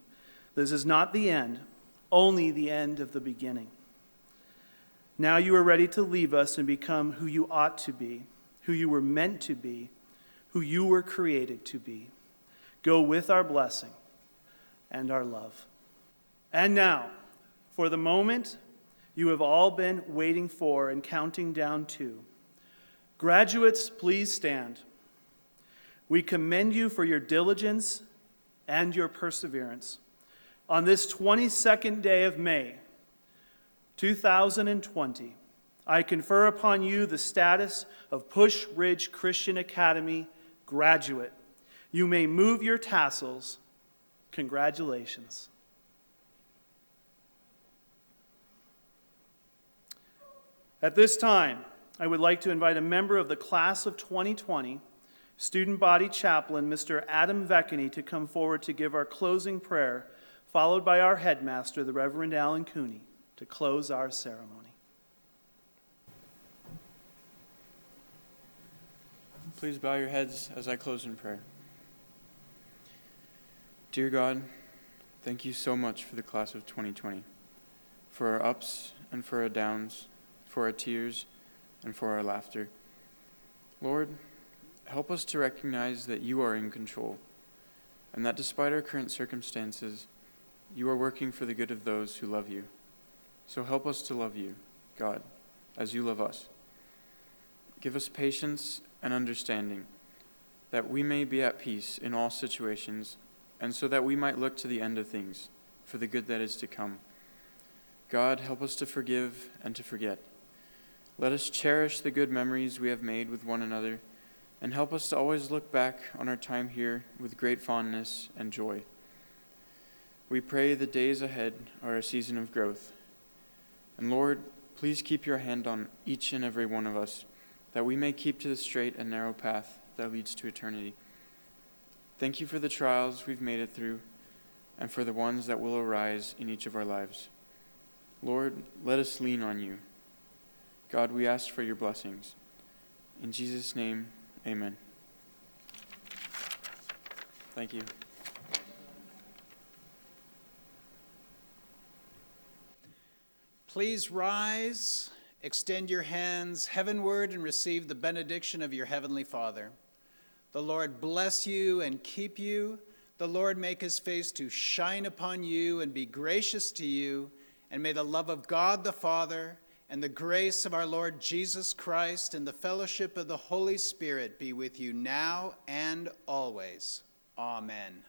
This is not the end, only the end of the beginning. Now you are ready to leave us and become who you ought to be, who you were meant to be, who you were created to be. Go with our blessing and our love. And now, for the moment you have all been waiting for and counting down to. Graduates, please stand. We commend you for your diligence and your perseverance. On this 22nd day of May, 2020, I confer upon you the status of Pusch Ridge Christian Academy graduate. You may move your tassels. Congratulations. At this time, I would like to invite a member of the class of 2020, student body chaplain, Mr. Adam Vecchini, to come forward to give our closing prayer, followed by our headmaster, the Reverend Alan Cooney, to close our ceremony. Please bow your heads as I close in prayer. Dear God, thank you so much for the class of 2020, for our ups and for our downs, for our tears and for our laughter. Lord, help us to recognize that you are in control, and that despite our current circumstances, you are working for the good of those who love you. So help us to love you, God, as you love us. Give us patience and understanding, that we may be at peace in all situations, and so that we might look to the end of things, for the good that is to come. God, help us to forgive and to forget. Let us cherish the good memories we have made with one another, and help us to always look back on our time here with great fondness and joy. We pray the days ahead are a season of growth. And Lord, please keep your hand on each and every one of us, that we may keep to the straight and narrow path that leads to eternity. Thank you for the trials we've made it through, and for the ones that will arise in each of our lives. Lord, let us lean on you. God, we ask for your blessings. In Jesus' name, amen. Thank you. Please rise, extend your hands heavenward, and receive the benediction of your Heavenly Father. The Lord bless you and keep you. The Lord make his face to shine upon you and be gracious to you. And may the love of God the Father and the grace of our Lord Jesus Christ and the fellowship of the Holy Spirit be with you now and always. Amen.